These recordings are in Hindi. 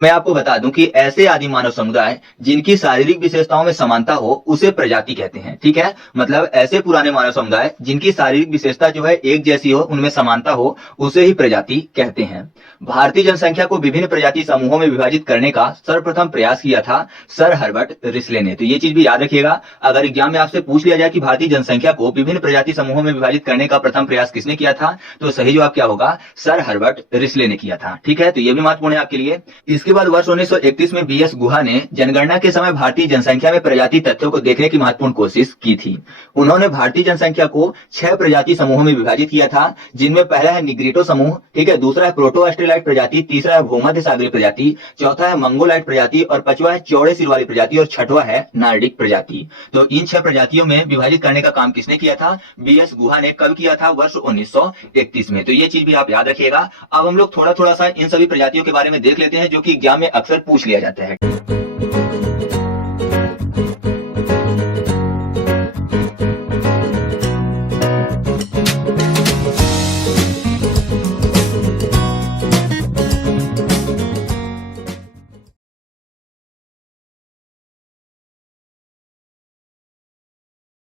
मैं आपको बता दूं कि ऐसे आदि मानव समुदाय जिनकी शारीरिक विशेषताओं में समानता हो उसे प्रजाति कहते हैं। ठीक है, मतलब ऐसे पुराने मानव समुदाय जिनकी शारीरिक विशेषता जो है एक जैसी हो, उनमें समानता हो, उसे ही प्रजाति कहते हैं। भारतीय जनसंख्या को विभिन्न प्रजाति समूहों में विभाजित करने का सर्वप्रथम प्रयास किया था सर हर्बर्ट रिसले ने। तो ये चीज भी याद रखिएगा, अगर एग्जाम में आपसे पूछ लिया जाए कि भारतीय जनसंख्या को विभिन्न प्रजाति समूहों में विभाजित करने का प्रथम प्रयास किसने किया था, तो सही जवाब क्या होगा, सर हर्बर्ट रिसले ने किया था। ठीक है, तो ये भी महत्वपूर्ण है आपके लिए। इसके बाद वर्ष 1931 में बीएस गुहा ने जनगणना के समय भारतीय जनसंख्या में प्रजाति तथ्यों को देखने की महत्वपूर्ण कोशिश की थी। उन्होंने भारतीय जनसंख्या को 6 प्रजाति समूहों में विभाजित किया था, जिनमें पहला है निग्रिटो समूह, ठीक है, दूसरा है प्रोटो ऑस्ट्रेलाइट प्रजाति, तीसरा है भूमध्य सागरीय प्रजाति, चौथा है मंगोलाइट प्रजाति और पांचवा है चौड़े सिर वाली प्रजाति और छठवा है नार्डिक प्रजाति। तो इन 6 प्रजातियों में विभाजित करने का काम किसने किया था, बीएस गुहा ने। कब किया था, वर्ष 1931 में। तो ये चीज भी आप याद रखिएगा। अब हम लोग थोड़ा थोड़ा सा इन सभी प्रजातियों के बारे में देख लेते हैं जो कि एग्जाम में अक्सर पूछ लिया जाता है।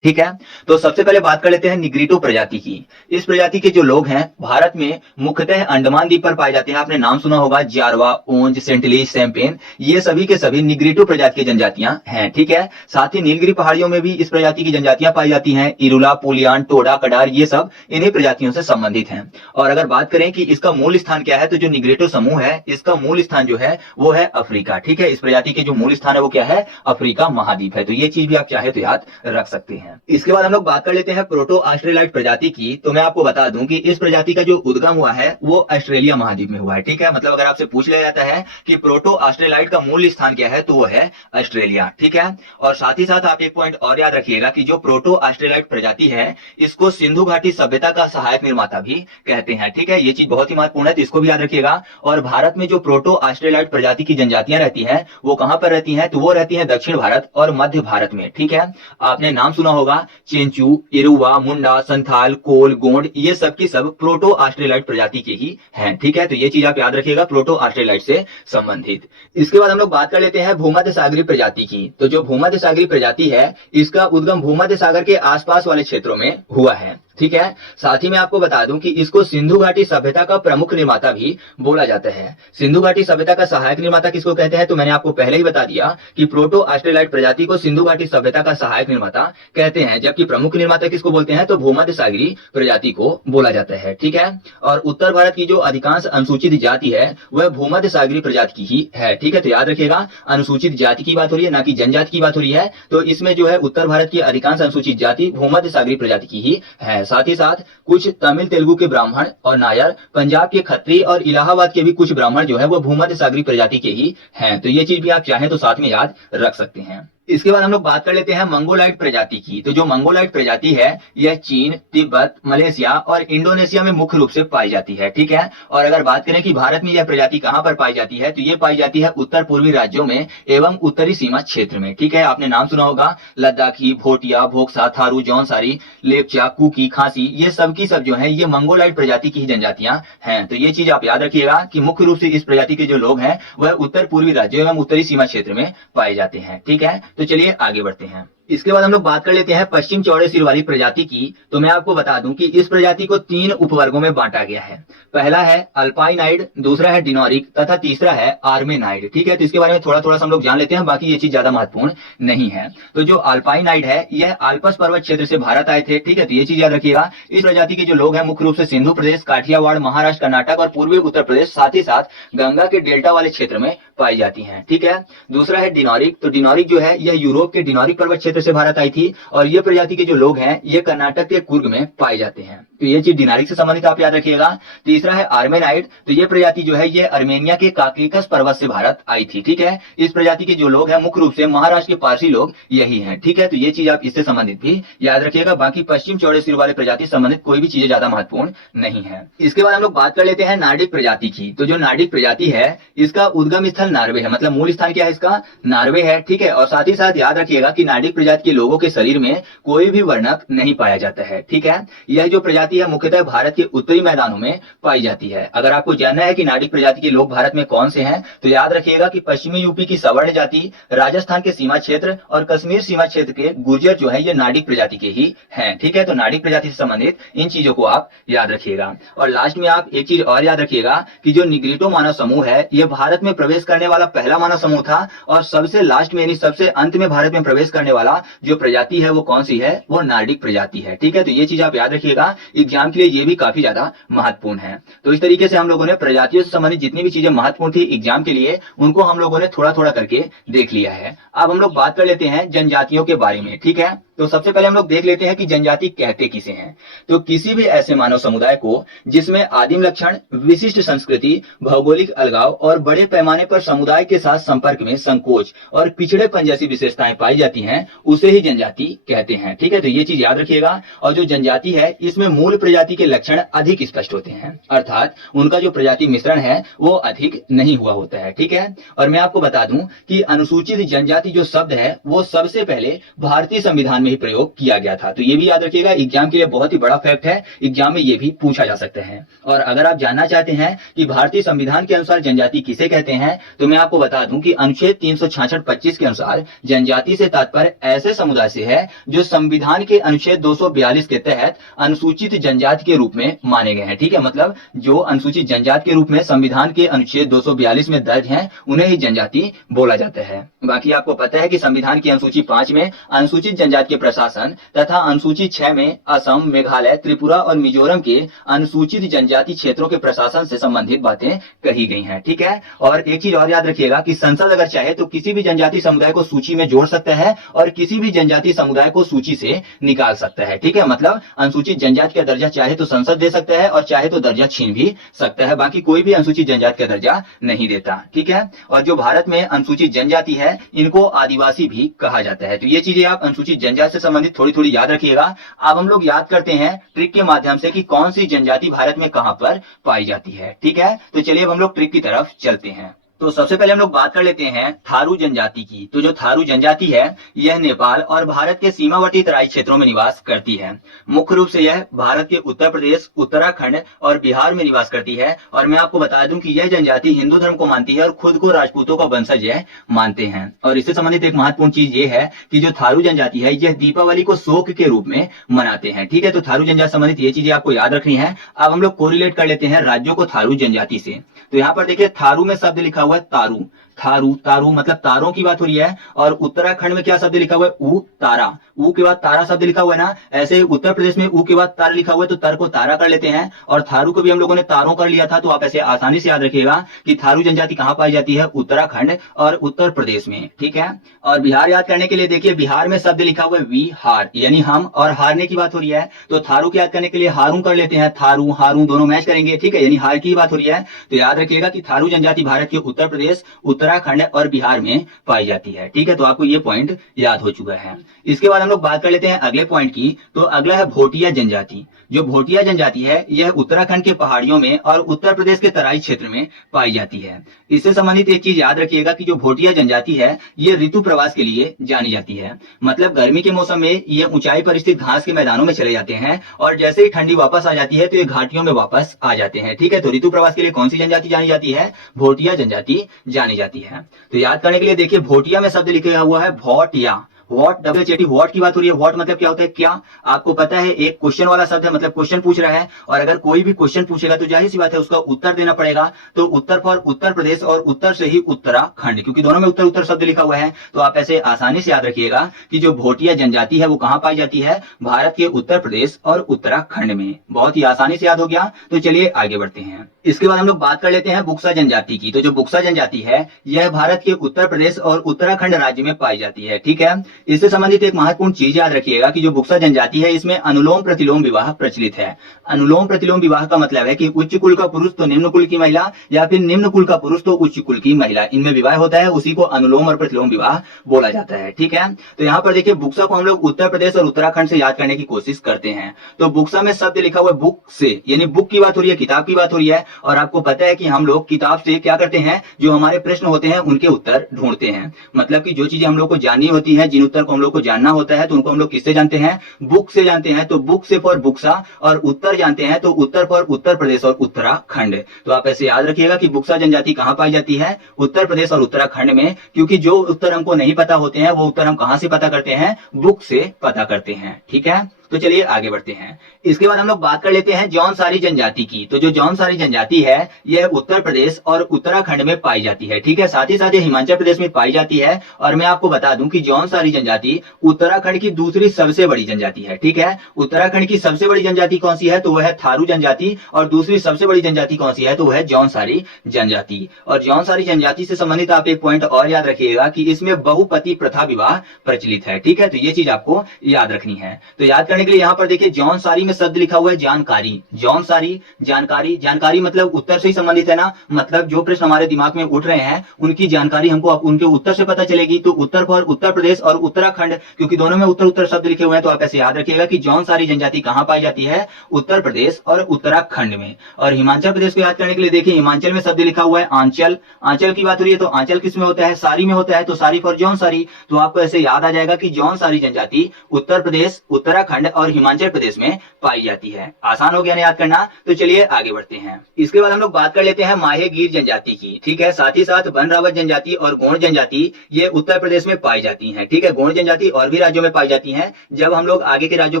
ठीक है, तो सबसे पहले बात कर लेते हैं निग्रिटो प्रजाति की। इस प्रजाति के जो लोग हैं भारत में मुख्यतः अंडमान द्वीप पर पाए जाते हैं। आपने नाम सुना होगा, जारवा, ओंज, सेंटिलीज, सैम्पेन, ये सभी के सभी निग्रिटो प्रजाति की जनजातियां हैं। ठीक है, साथ ही नीलगिरी पहाड़ियों में भी इस प्रजाति की जनजातियां पाई जाती हैं। इरुला, पुलियान, टोडा, कडार, ये सब इन्हीं प्रजातियों से संबंधित हैं। और अगर बात करें कि इसका मूल स्थान क्या है, तो जो निग्रिटो समूह है इसका मूल स्थान जो है वो है अफ्रीका। ठीक है, इस प्रजाति के जो मूल स्थान है वो क्या है, अफ्रीका महाद्वीप है। तो ये चीज भी आप चाहे तो याद रख सकते हैं। इसके बाद हम लोग बात कर लेते हैं प्रोटो ऑस्ट्रेलाइट प्रजाति की। तो मैं आपको बता दूं कि इस प्रजाति का जो उद्गम हुआ है वो ऑस्ट्रेलिया महाद्वीप में हुआ है। ठीक है, मतलब अगर आपसे पूछ लिया जाता है कि प्रोटो ऑस्ट्रेलाइट का मूल स्थान क्या है, तो वो है ऑस्ट्रेलिया। ठीक है, और साथ ही साथ आप एक पॉइंट और याद रखिएगा कि जो प्रोटो ऑस्ट्रेलाइट प्रजाति है इसको सिंधु घाटी सभ्यता का सहायक निर्माता भी कहते हैं। ठीक है, ये चीज बहुत ही महत्वपूर्ण है, तो इसको भी याद रखिएगा। और भारत में जो प्रोटो ऑस्ट्रेलाइट प्रजाति की जनजातियां रहती हैं वो कहां पर रहती हैं, तो वो रहती हैं दक्षिण भारत और मध्य भारत में। ठीक है, आपने नाम सुना होगा, चेंचू, इरुवा, मुंडा, संथाल, कोल, गोंड, ये सब की सब प्रोटो ऑस्ट्रेलाइट प्रजाति के ही हैं। ठीक है, तो ये चीज आप याद रखिएगा, प्रोटो ऑस्ट्रेलाइट से संबंधित। इसके बाद हम लोग बात कर लेते हैं भूमध्य सागरीय प्रजाति की। तो जो भूमध्य सागरीय प्रजाति है इसका उद्गम भूमध्य सागर के आसपास वाले क्षेत्रों में हुआ है। ठीक है, साथ ही मैं आपको बता दूं कि इसको सिंधु घाटी सभ्यता का प्रमुख निर्माता भी बोला जाता है। सिंधु घाटी सभ्यता का सहायक निर्माता किसको कहते हैं, तो मैंने आपको पहले ही बता दिया कि प्रोटो ऑस्ट्रेलाइट प्रजाति को सिंधु घाटी सभ्यता का सहायक निर्माता कहते हैं, जबकि प्रमुख निर्माता किसको बोलते हैं, तो भूमध्य सागरीय प्रजाति को बोला जाता है। ठीक है, और उत्तर भारत की जो अधिकांश अनुसूचित जाति है वह भूमध्य सागरीय प्रजाति की ही है। ठीक है, तो याद रखिएगा, अनुसूचित जाति की बात हो रही है, ना कि जनजाति की बात हो रही है। तो इसमें जो है उत्तर भारत की अधिकांश अनुसूचित जाति भूमध्य सागरीय प्रजाति की ही है। साथ ही साथ कुछ तमिल तेलुगु के ब्राह्मण और नायर, पंजाब के खत्री और इलाहाबाद के भी कुछ ब्राह्मण जो है वो भूमध्य सागरीय प्रजाति के ही हैं। तो ये चीज भी आप चाहें तो साथ में याद रख सकते हैं। इसके बाद हम लोग बात कर लेते हैं मंगोलाइट प्रजाति की। तो जो मंगोलाइट प्रजाति है यह चीन, तिब्बत, मलेशिया और इंडोनेशिया में मुख्य रूप से पाई जाती है। ठीक है, और अगर बात करें कि भारत में यह प्रजाति कहां पर पाई जाती है, तो ये पाई जाती है उत्तर पूर्वी राज्यों में एवं उत्तरी सीमा क्षेत्र में। ठीक है, आपने नाम सुना होगा, लद्दाखी, भोटिया, भोक्सा, थारू, जौनसारी, लेपचा, कुकी, खासी, ये सब की सब जो है ये मंगोलाइट प्रजाति की ही जनजातियां हैं। तो ये चीज आप याद रखिएगा कि मुख्य रूप से इस प्रजाति के जो लोग हैं वह उत्तर पूर्वी राज्यों एवं उत्तरी सीमा क्षेत्र में पाए जाते हैं। ठीक है, तो चलिए आगे बढ़ते हैं। इसके बाद हम लोग बात कर लेते हैं पश्चिम चौड़े सिर वाली प्रजाति की। तो मैं आपको बता दूं कि इस प्रजाति को 3 उपवर्गों में बांटा गया है। पहला है अल्पाइनाइड, दूसरा है डिनोरिक तथा तीसरा है आर्मेनाइड। ठीक है, तो इसके बारे में थोड़ा थोड़ा हम लोग जान लेते हैं, बाकी ये चीज ज्यादा महत्वपूर्ण नहीं है। तो जो अल्पाइनाइड है यह आल्पस पर्वत क्षेत्र से भारत आए थे। ठीक है, तो ये चीज याद रखिएगा। इस प्रजाति के जो लोग हैं मुख्य रूप से सिंधु प्रदेश, काठियावाड़, महाराष्ट्र, कर्नाटक और पूर्वी उत्तर प्रदेश, साथ ही साथ गंगा के डेल्टा वाले क्षेत्र में पाई जाती हैं। ठीक है, दूसरा है डिनोरिक। तो डिनोरिक जो है यह यूरोप के डिनोरिक पर्वत क्षेत्र से भारत आई थी और ये प्रजाति के जो लोग हैं ये कर्नाटक के कुर्ग में पाए जाते हैं। तो ये चीज डिनारिक से संबंधित आप याद रखिएगा। तीसरा है आर्मेनाइड। तो ये प्रजाति जो है ये अर्मेनिया के काकेकस पर्वत से भारत आई थी। ठीक है, इस प्रजाति के जो लोग हैं मुख्य रूप से महाराष्ट्र के पारसी लोग यही हैं। ठीक है, तो ये चीज आप इससे संबंधित भी याद रखिएगा। बाकी पश्चिम चौड़े सिर वाले प्रजाति संबंधित कोई भी चीजें ज्यादा महत्वपूर्ण नहीं है। इसके बाद हम लोग बात कर लेते हैं नार्डिक प्रजाति की। तो जो नार्डिक प्रजाति है इसका उद्गम स्थल नार्वे है, मतलब मूल स्थान क्या है इसका, नार्वे है। ठीक है, और साथ ही साथ याद रखिएगा कि नार्डिक प्रजाति के लोगों के शरीर में कोई भी वर्णक नहीं पाया जाता है। ठीक है, यह जो प्रजाति जनजाति है मुख्यतः भारत के उत्तरी मैदानों में पाई जाती है। अगर आपको जानना है कि नाडिक प्रजाति के लोग भारत में कौन से हैं, तो याद रखिएगा कि पश्चिमी यूपी की सवर्ण जाति, राजस्थान के सीमा क्षेत्र और कश्मीर सीमा क्षेत्र के गुर्जर जो है ये नाडिक प्रजाति के ही हैं। ठीक है, तो नाडिक प्रजाति से संबंधित इन चीजों को आप याद रखिएगा। और लास्ट में आप एक चीज और याद रखिएगा कि जो निग्रिटो मानव समूह है ये भारत में प्रवेश करने वाला पहला मानव समूह था, और सबसे लास्ट में यानी सबसे अंत में भारत में प्रवेश करने वाला जो प्रजाति है वो कौन सी है, वो नार्डिक प्रजाति है। ठीक है, तो ये चीज आप याद रखिएगा, एग्जाम के लिए ये भी काफी ज्यादा महत्वपूर्ण है। तो इस तरीके से हम लोगों ने प्रजातियों से संबंधित जितनी भी चीजें महत्वपूर्ण थी एग्जाम के लिए उनको हम लोगों ने थोड़ा थोड़ा करके देख लिया है। अब हम लोग बात कर लेते हैं जनजातियों के बारे में। ठीक है, तो सबसे पहले हम लोग देख लेते हैं कि जनजाति कहते किसे हैं। तो किसी भी ऐसे मानव समुदाय को जिसमें आदिम लक्षण, विशिष्ट संस्कृति, भौगोलिक अलगाव और बड़े पैमाने पर समुदाय के साथ संपर्क में संकोच और पिछड़ेपन जैसी विशेषताएं पाई जाती हैं, उसे ही जनजाति कहते हैं। ठीक है, तो ये चीज याद रखिएगा। और जो जनजाति है इसमें मूल प्रजाति के लक्षण अधिक स्पष्ट होते हैं, अर्थात उनका जो प्रजाति मिश्रण है वो अधिक नहीं हुआ होता है। ठीक है, और मैं आपको बता दूं कि अनुसूचित जनजाति जो शब्द है वो सबसे पहले भारतीय संविधान में ही प्रयोग किया गया था। तो ये भी याद रखिएगा, एग्जाम के लिए बहुत ही बड़ा फैक्ट है, एग्जाम में ये भी पूछा जा सकता है। और अगर आप जानना चाहते हैं कि भारतीय संविधान के अनुसार जनजाति किसे कहते हैं, तो मैं आपको बता दूं कि अनुच्छेद 366-25 के अनुसार जनजाति से तात्पर्य ऐसे समुदाय से है जो संविधान के अनुच्छेद 242 के तहत अनुसूचित जनजाति के रूप में माने गए हैं। ठीक है, मतलब जो अनुसूचित जनजाति के रूप में संविधान के अनुच्छेद 242 में दर्ज हैं उन्हें ही जनजाति बोला जाता है। बाकी आपको पता है कि संविधान की अनुसूची 5 में अनुसूचित जनजाति के प्रशासन तथा अनुसूची 6 में असम, मेघालय, त्रिपुरा और मिजोरम के अनुसूचित जनजाति क्षेत्रों के प्रशासन से संबंधित बातें कही गई हैं। ठीक है, और एक चीज और याद रखिएगा कि संसद अगर चाहे तो किसी भी जनजाति समुदाय को सूची में जोड़ सकता है और किसी भी जनजाति समुदाय को सूची से निकाल सकता है। ठीक है, मतलब अनुसूचित जनजाति का दर्जा चाहे तो संसद दे सकता है और चाहे तो दर्जा छीन भी सकता है, बाकी कोई भी अनुसूचित जनजाति का दर्जा नहीं देता। ठीक है, और जो भारत में अनुसूचित जनजाति है इनको आदिवासी भी कहा जाता है। तो ये चीजें आप अनुसूचित जनजाति से संबंधित थोड़ी थोड़ी याद रखिएगा। अब हम लोग याद करते हैं ट्रिक के माध्यम से कि कौन सी जनजाति भारत में कहां पर पाई जाती है। ठीक है, तो चलिए अब हम लोग ट्रिक की तरफ चलते हैं। तो सबसे पहले हम लोग बात कर लेते हैं थारू जनजाति की। तो जो थारू जनजाति है यह नेपाल और भारत के सीमावर्ती तराई क्षेत्रों में निवास करती है। मुख्य रूप से यह भारत के उत्तर प्रदेश, उत्तराखंड और बिहार में निवास करती है। और मैं आपको बता दूं कि यह जनजाति हिंदू धर्म को मानती है और खुद को राजपूतों का वंशज यह मानते हैं। और इससे संबंधित एक महत्वपूर्ण चीज ये है कि जो थारू जनजाति है यह दीपावली को शोक के रूप में मनाते हैं। ठीक है, तो थारू जनजाति संबंधित ये चीजें आपको याद रखनी है। अब हम लोग कोरिलेट कर लेते हैं राज्यों को थारू जनजाति से। तो यहाँ पर देखिए थारू में शब्द लिखा हुआ है तारू। थारू, तारू मतलब तारों की बात हो रही है। और उत्तराखंड में क्या शब्द लिखा हुआ है, ऊ तारा। ऊ के बाद तारा शब्द लिखा हुआ है ना, ऐसे ही उत्तर प्रदेश में ऊ के बाद तार लिखा हुआ है तो तर को तारा कर लेते हैं और थारू को भी हम लोगों ने तारों कर लिया था। तो आप ऐसे आसानी से याद रखिएगा कि थारू जनजाति कहां पाई जाती है, उत्तराखंड और उत्तर प्रदेश में। ठीक है, और बिहार याद करने के लिए देखिए बिहार में शब्द लिखा हुआ है विहार, यानी हम, और हारने की बात हो रही है तो थारू को याद करने के लिए हारू कर लेते हैं। थारू हारू दोनों मैच करेंगे। ठीक है, यानी हार की बात हो रही है तो याद रखिएगा कि थारू जनजाति भारत के उत्तर प्रदेश, उत्तराखंड और बिहार में पाई जाती है। ठीक है, तो आपको ये पॉइंट याद हो चुका है। इसके बाद हम लोग बात कर लेते हैं अगले पॉइंट की। तो अगला है भोटिया जनजाति। जो भोटिया जनजाति है यह उत्तराखंड के पहाड़ियों में और उत्तर प्रदेश के तराई क्षेत्र में पाई जाती है। इससे संबंधित एक चीज याद रखिएगा कि जो भोटिया जनजाति है ये ऋतु प्रवास के लिए जानी जाती है। मतलब गर्मी के मौसम में ये ऊंचाई पर स्थित घास के मैदानों में चले जाते हैं और जैसे ही ठंडी वापस आ जाती है तो ये घाटियों में वापस आ जाते हैं। ठीक है, तो ऋतु प्रवास के लिए कौन सी जनजाति जानी जाती है, भोटिया जनजाति जानी जाती है। तो याद करने के लिए देखिए भोटिया में शब्द लिखा हुआ है भोटिया। वॉट, WHAT, वॉट की बात हो रही है। वॉट मतलब क्या होता है, क्या। आपको पता है एक क्वेश्चन वाला शब्द है, मतलब क्वेश्चन पूछ रहा है और अगर कोई भी क्वेश्चन पूछेगा तो जाहिर सी बात है उसका उत्तर देना पड़ेगा। तो उत्तर फॉर उत्तर प्रदेश और उत्तर से ही उत्तराखंड, क्योंकि दोनों में उत्तर उत्तर शब्द लिखा हुआ है। तो आप ऐसे आसानी से याद रखिएगा कि जो भोटिया जनजाति है वो कहां पाई जाती है, भारत के उत्तर प्रदेश और उत्तराखंड में। बहुत ही आसानी से याद हो गया। तो चलिए आगे बढ़ते हैं। इसके बाद हम लोग बात कर लेते हैं बुक्सा जनजाति की। तो जो बुक्सा जनजाति है यह भारत के उत्तर प्रदेश और उत्तराखंड राज्य में पाई जाती है। ठीक है, इससे संबंधित एक महत्वपूर्ण चीज याद रखिएगा कि जो बुक्सा जनजाति है इसमें अनुलोम प्रतिलोम विवाह प्रचलित है। अनुलोम प्रतिलोम विवाह का मतलब है कि उच्च कुल का पुरुष तो निम्न कुल की महिला या फिर निम्न कुल का पुरुष तो उच्च कुल की महिला, इनमें विवाह होता है, उसी को अनुलोम और प्रतिलोम विवाह बोला जाता है। ठीक है, तो यहाँ पर देखिए बुक्सा को हम लोग उत्तर प्रदेश और उत्तराखंड से याद करने की कोशिश करते हैं। तो बुक्सा में शब्द लिखा हुआ है बुक से, यानी बुक की बात हो रही है, किताब की बात हो रही है। और आपको पता है कि हम लोग किताब से क्या करते हैं, जो हमारे प्रश्न होते हैं उनके उत्तर ढूंढते हैं। मतलब कि जो चीजें हम लोग को जाननी होती है, जिन उत्तर को हम लोग को जानना होता है, तो उनको हम लोग किससे जानते हैं, बुक से जानते हैं। तो बुक से फॉर बुक्सा, और उत्तर जानते हैं तो उत्तर फॉर उत्तर प्रदेश और उत्तराखंड। तो आप ऐसे याद रखिएगा कि बुक्सा जनजाति कहां पाई जाती है, उत्तर प्रदेश और उत्तराखंड में। क्योंकि जो उत्तर हमको नहीं पता होते हैं वो उत्तर हम कहां से पता करते हैं, बुक से पता करते हैं। ठीक है, तो चलिए आगे बढ़ते हैं। इसके बाद हम लोग बात कर लेते हैं जौनसारी जनजाति की। तो जो जौनसारी जनजाति है यह उत्तर प्रदेश और उत्तराखंड में पाई जाती है। ठीक है, साथ ही साथ ये हिमाचल प्रदेश में पाई जाती है। और मैं आपको बता दूं कि जौनसारी जनजाति उत्तराखंड की दूसरी सबसे बड़ी जनजाति है। ठीक है, उत्तराखंड की सबसे बड़ी जनजाति कौन सी है, तो वह है थारू जनजाति। और दूसरी सबसे बड़ी जनजाति कौन सी है, तो वह है जौनसारी जनजाति। और जौनसारी जनजाति से संबंधित आप एक पॉइंट और याद रखिएगा कि इसमें बहुपति प्रथा विवाह प्रचलित है। ठीक है, तो ये चीज आपको याद रखनी है। तो याद करने के लिए यहाँ पर देखिए जौनसारी में शब्द लिखा हुआ है जानकारी। जौनसारी जानकारी, जानकारी मतलब उत्तर से ही संबंधित है ना। मतलब जो प्रश्न हमारे दिमाग में उठ रहे हैं उनकी जानकारी हमको उनके उत्तर से पता चलेगी। तो उत्तर फॉर उत्तर प्रदेश और उत्तराखंड, क्योंकि दोनों में उत्तर उत्तर शब्द लिखे हुए हैं, तो आप ऐसे याद रखिएगा कि जौनसारी जनजाति कहां पाई जाती है, उत्तर प्रदेश और उत्तराखंड में। और हिमाचल प्रदेश को याद करने के लिए देखिए हिमाचल में शब्द लिखा हुआ है आंचल। आंचल की बात हो रही है तो आंचल किस में होता है, सारी में होता है। तो सारी फॉर जौनसारी। तो आपको ऐसे याद आ जाएगा कि जौनसारी जनजाति उत्तर प्रदेश, उत्तराखंड और हिमाचल प्रदेश में पाई जाती है। आसान हो गया ना याद करना। तो चलिए आगे बढ़ते हैं। इसके बाद हम लोग बात कर लेते हैं माहे गिर जनजाति की। ठीक है, साथ ही साथ वन रावत जनजाति और गोंड जनजाति ये उत्तर प्रदेश में पाई जाती हैं। ठीक है, गोंड जनजाति और भी राज्यों में पाई जाती हैं। जब हम लोग आगे के राज्यों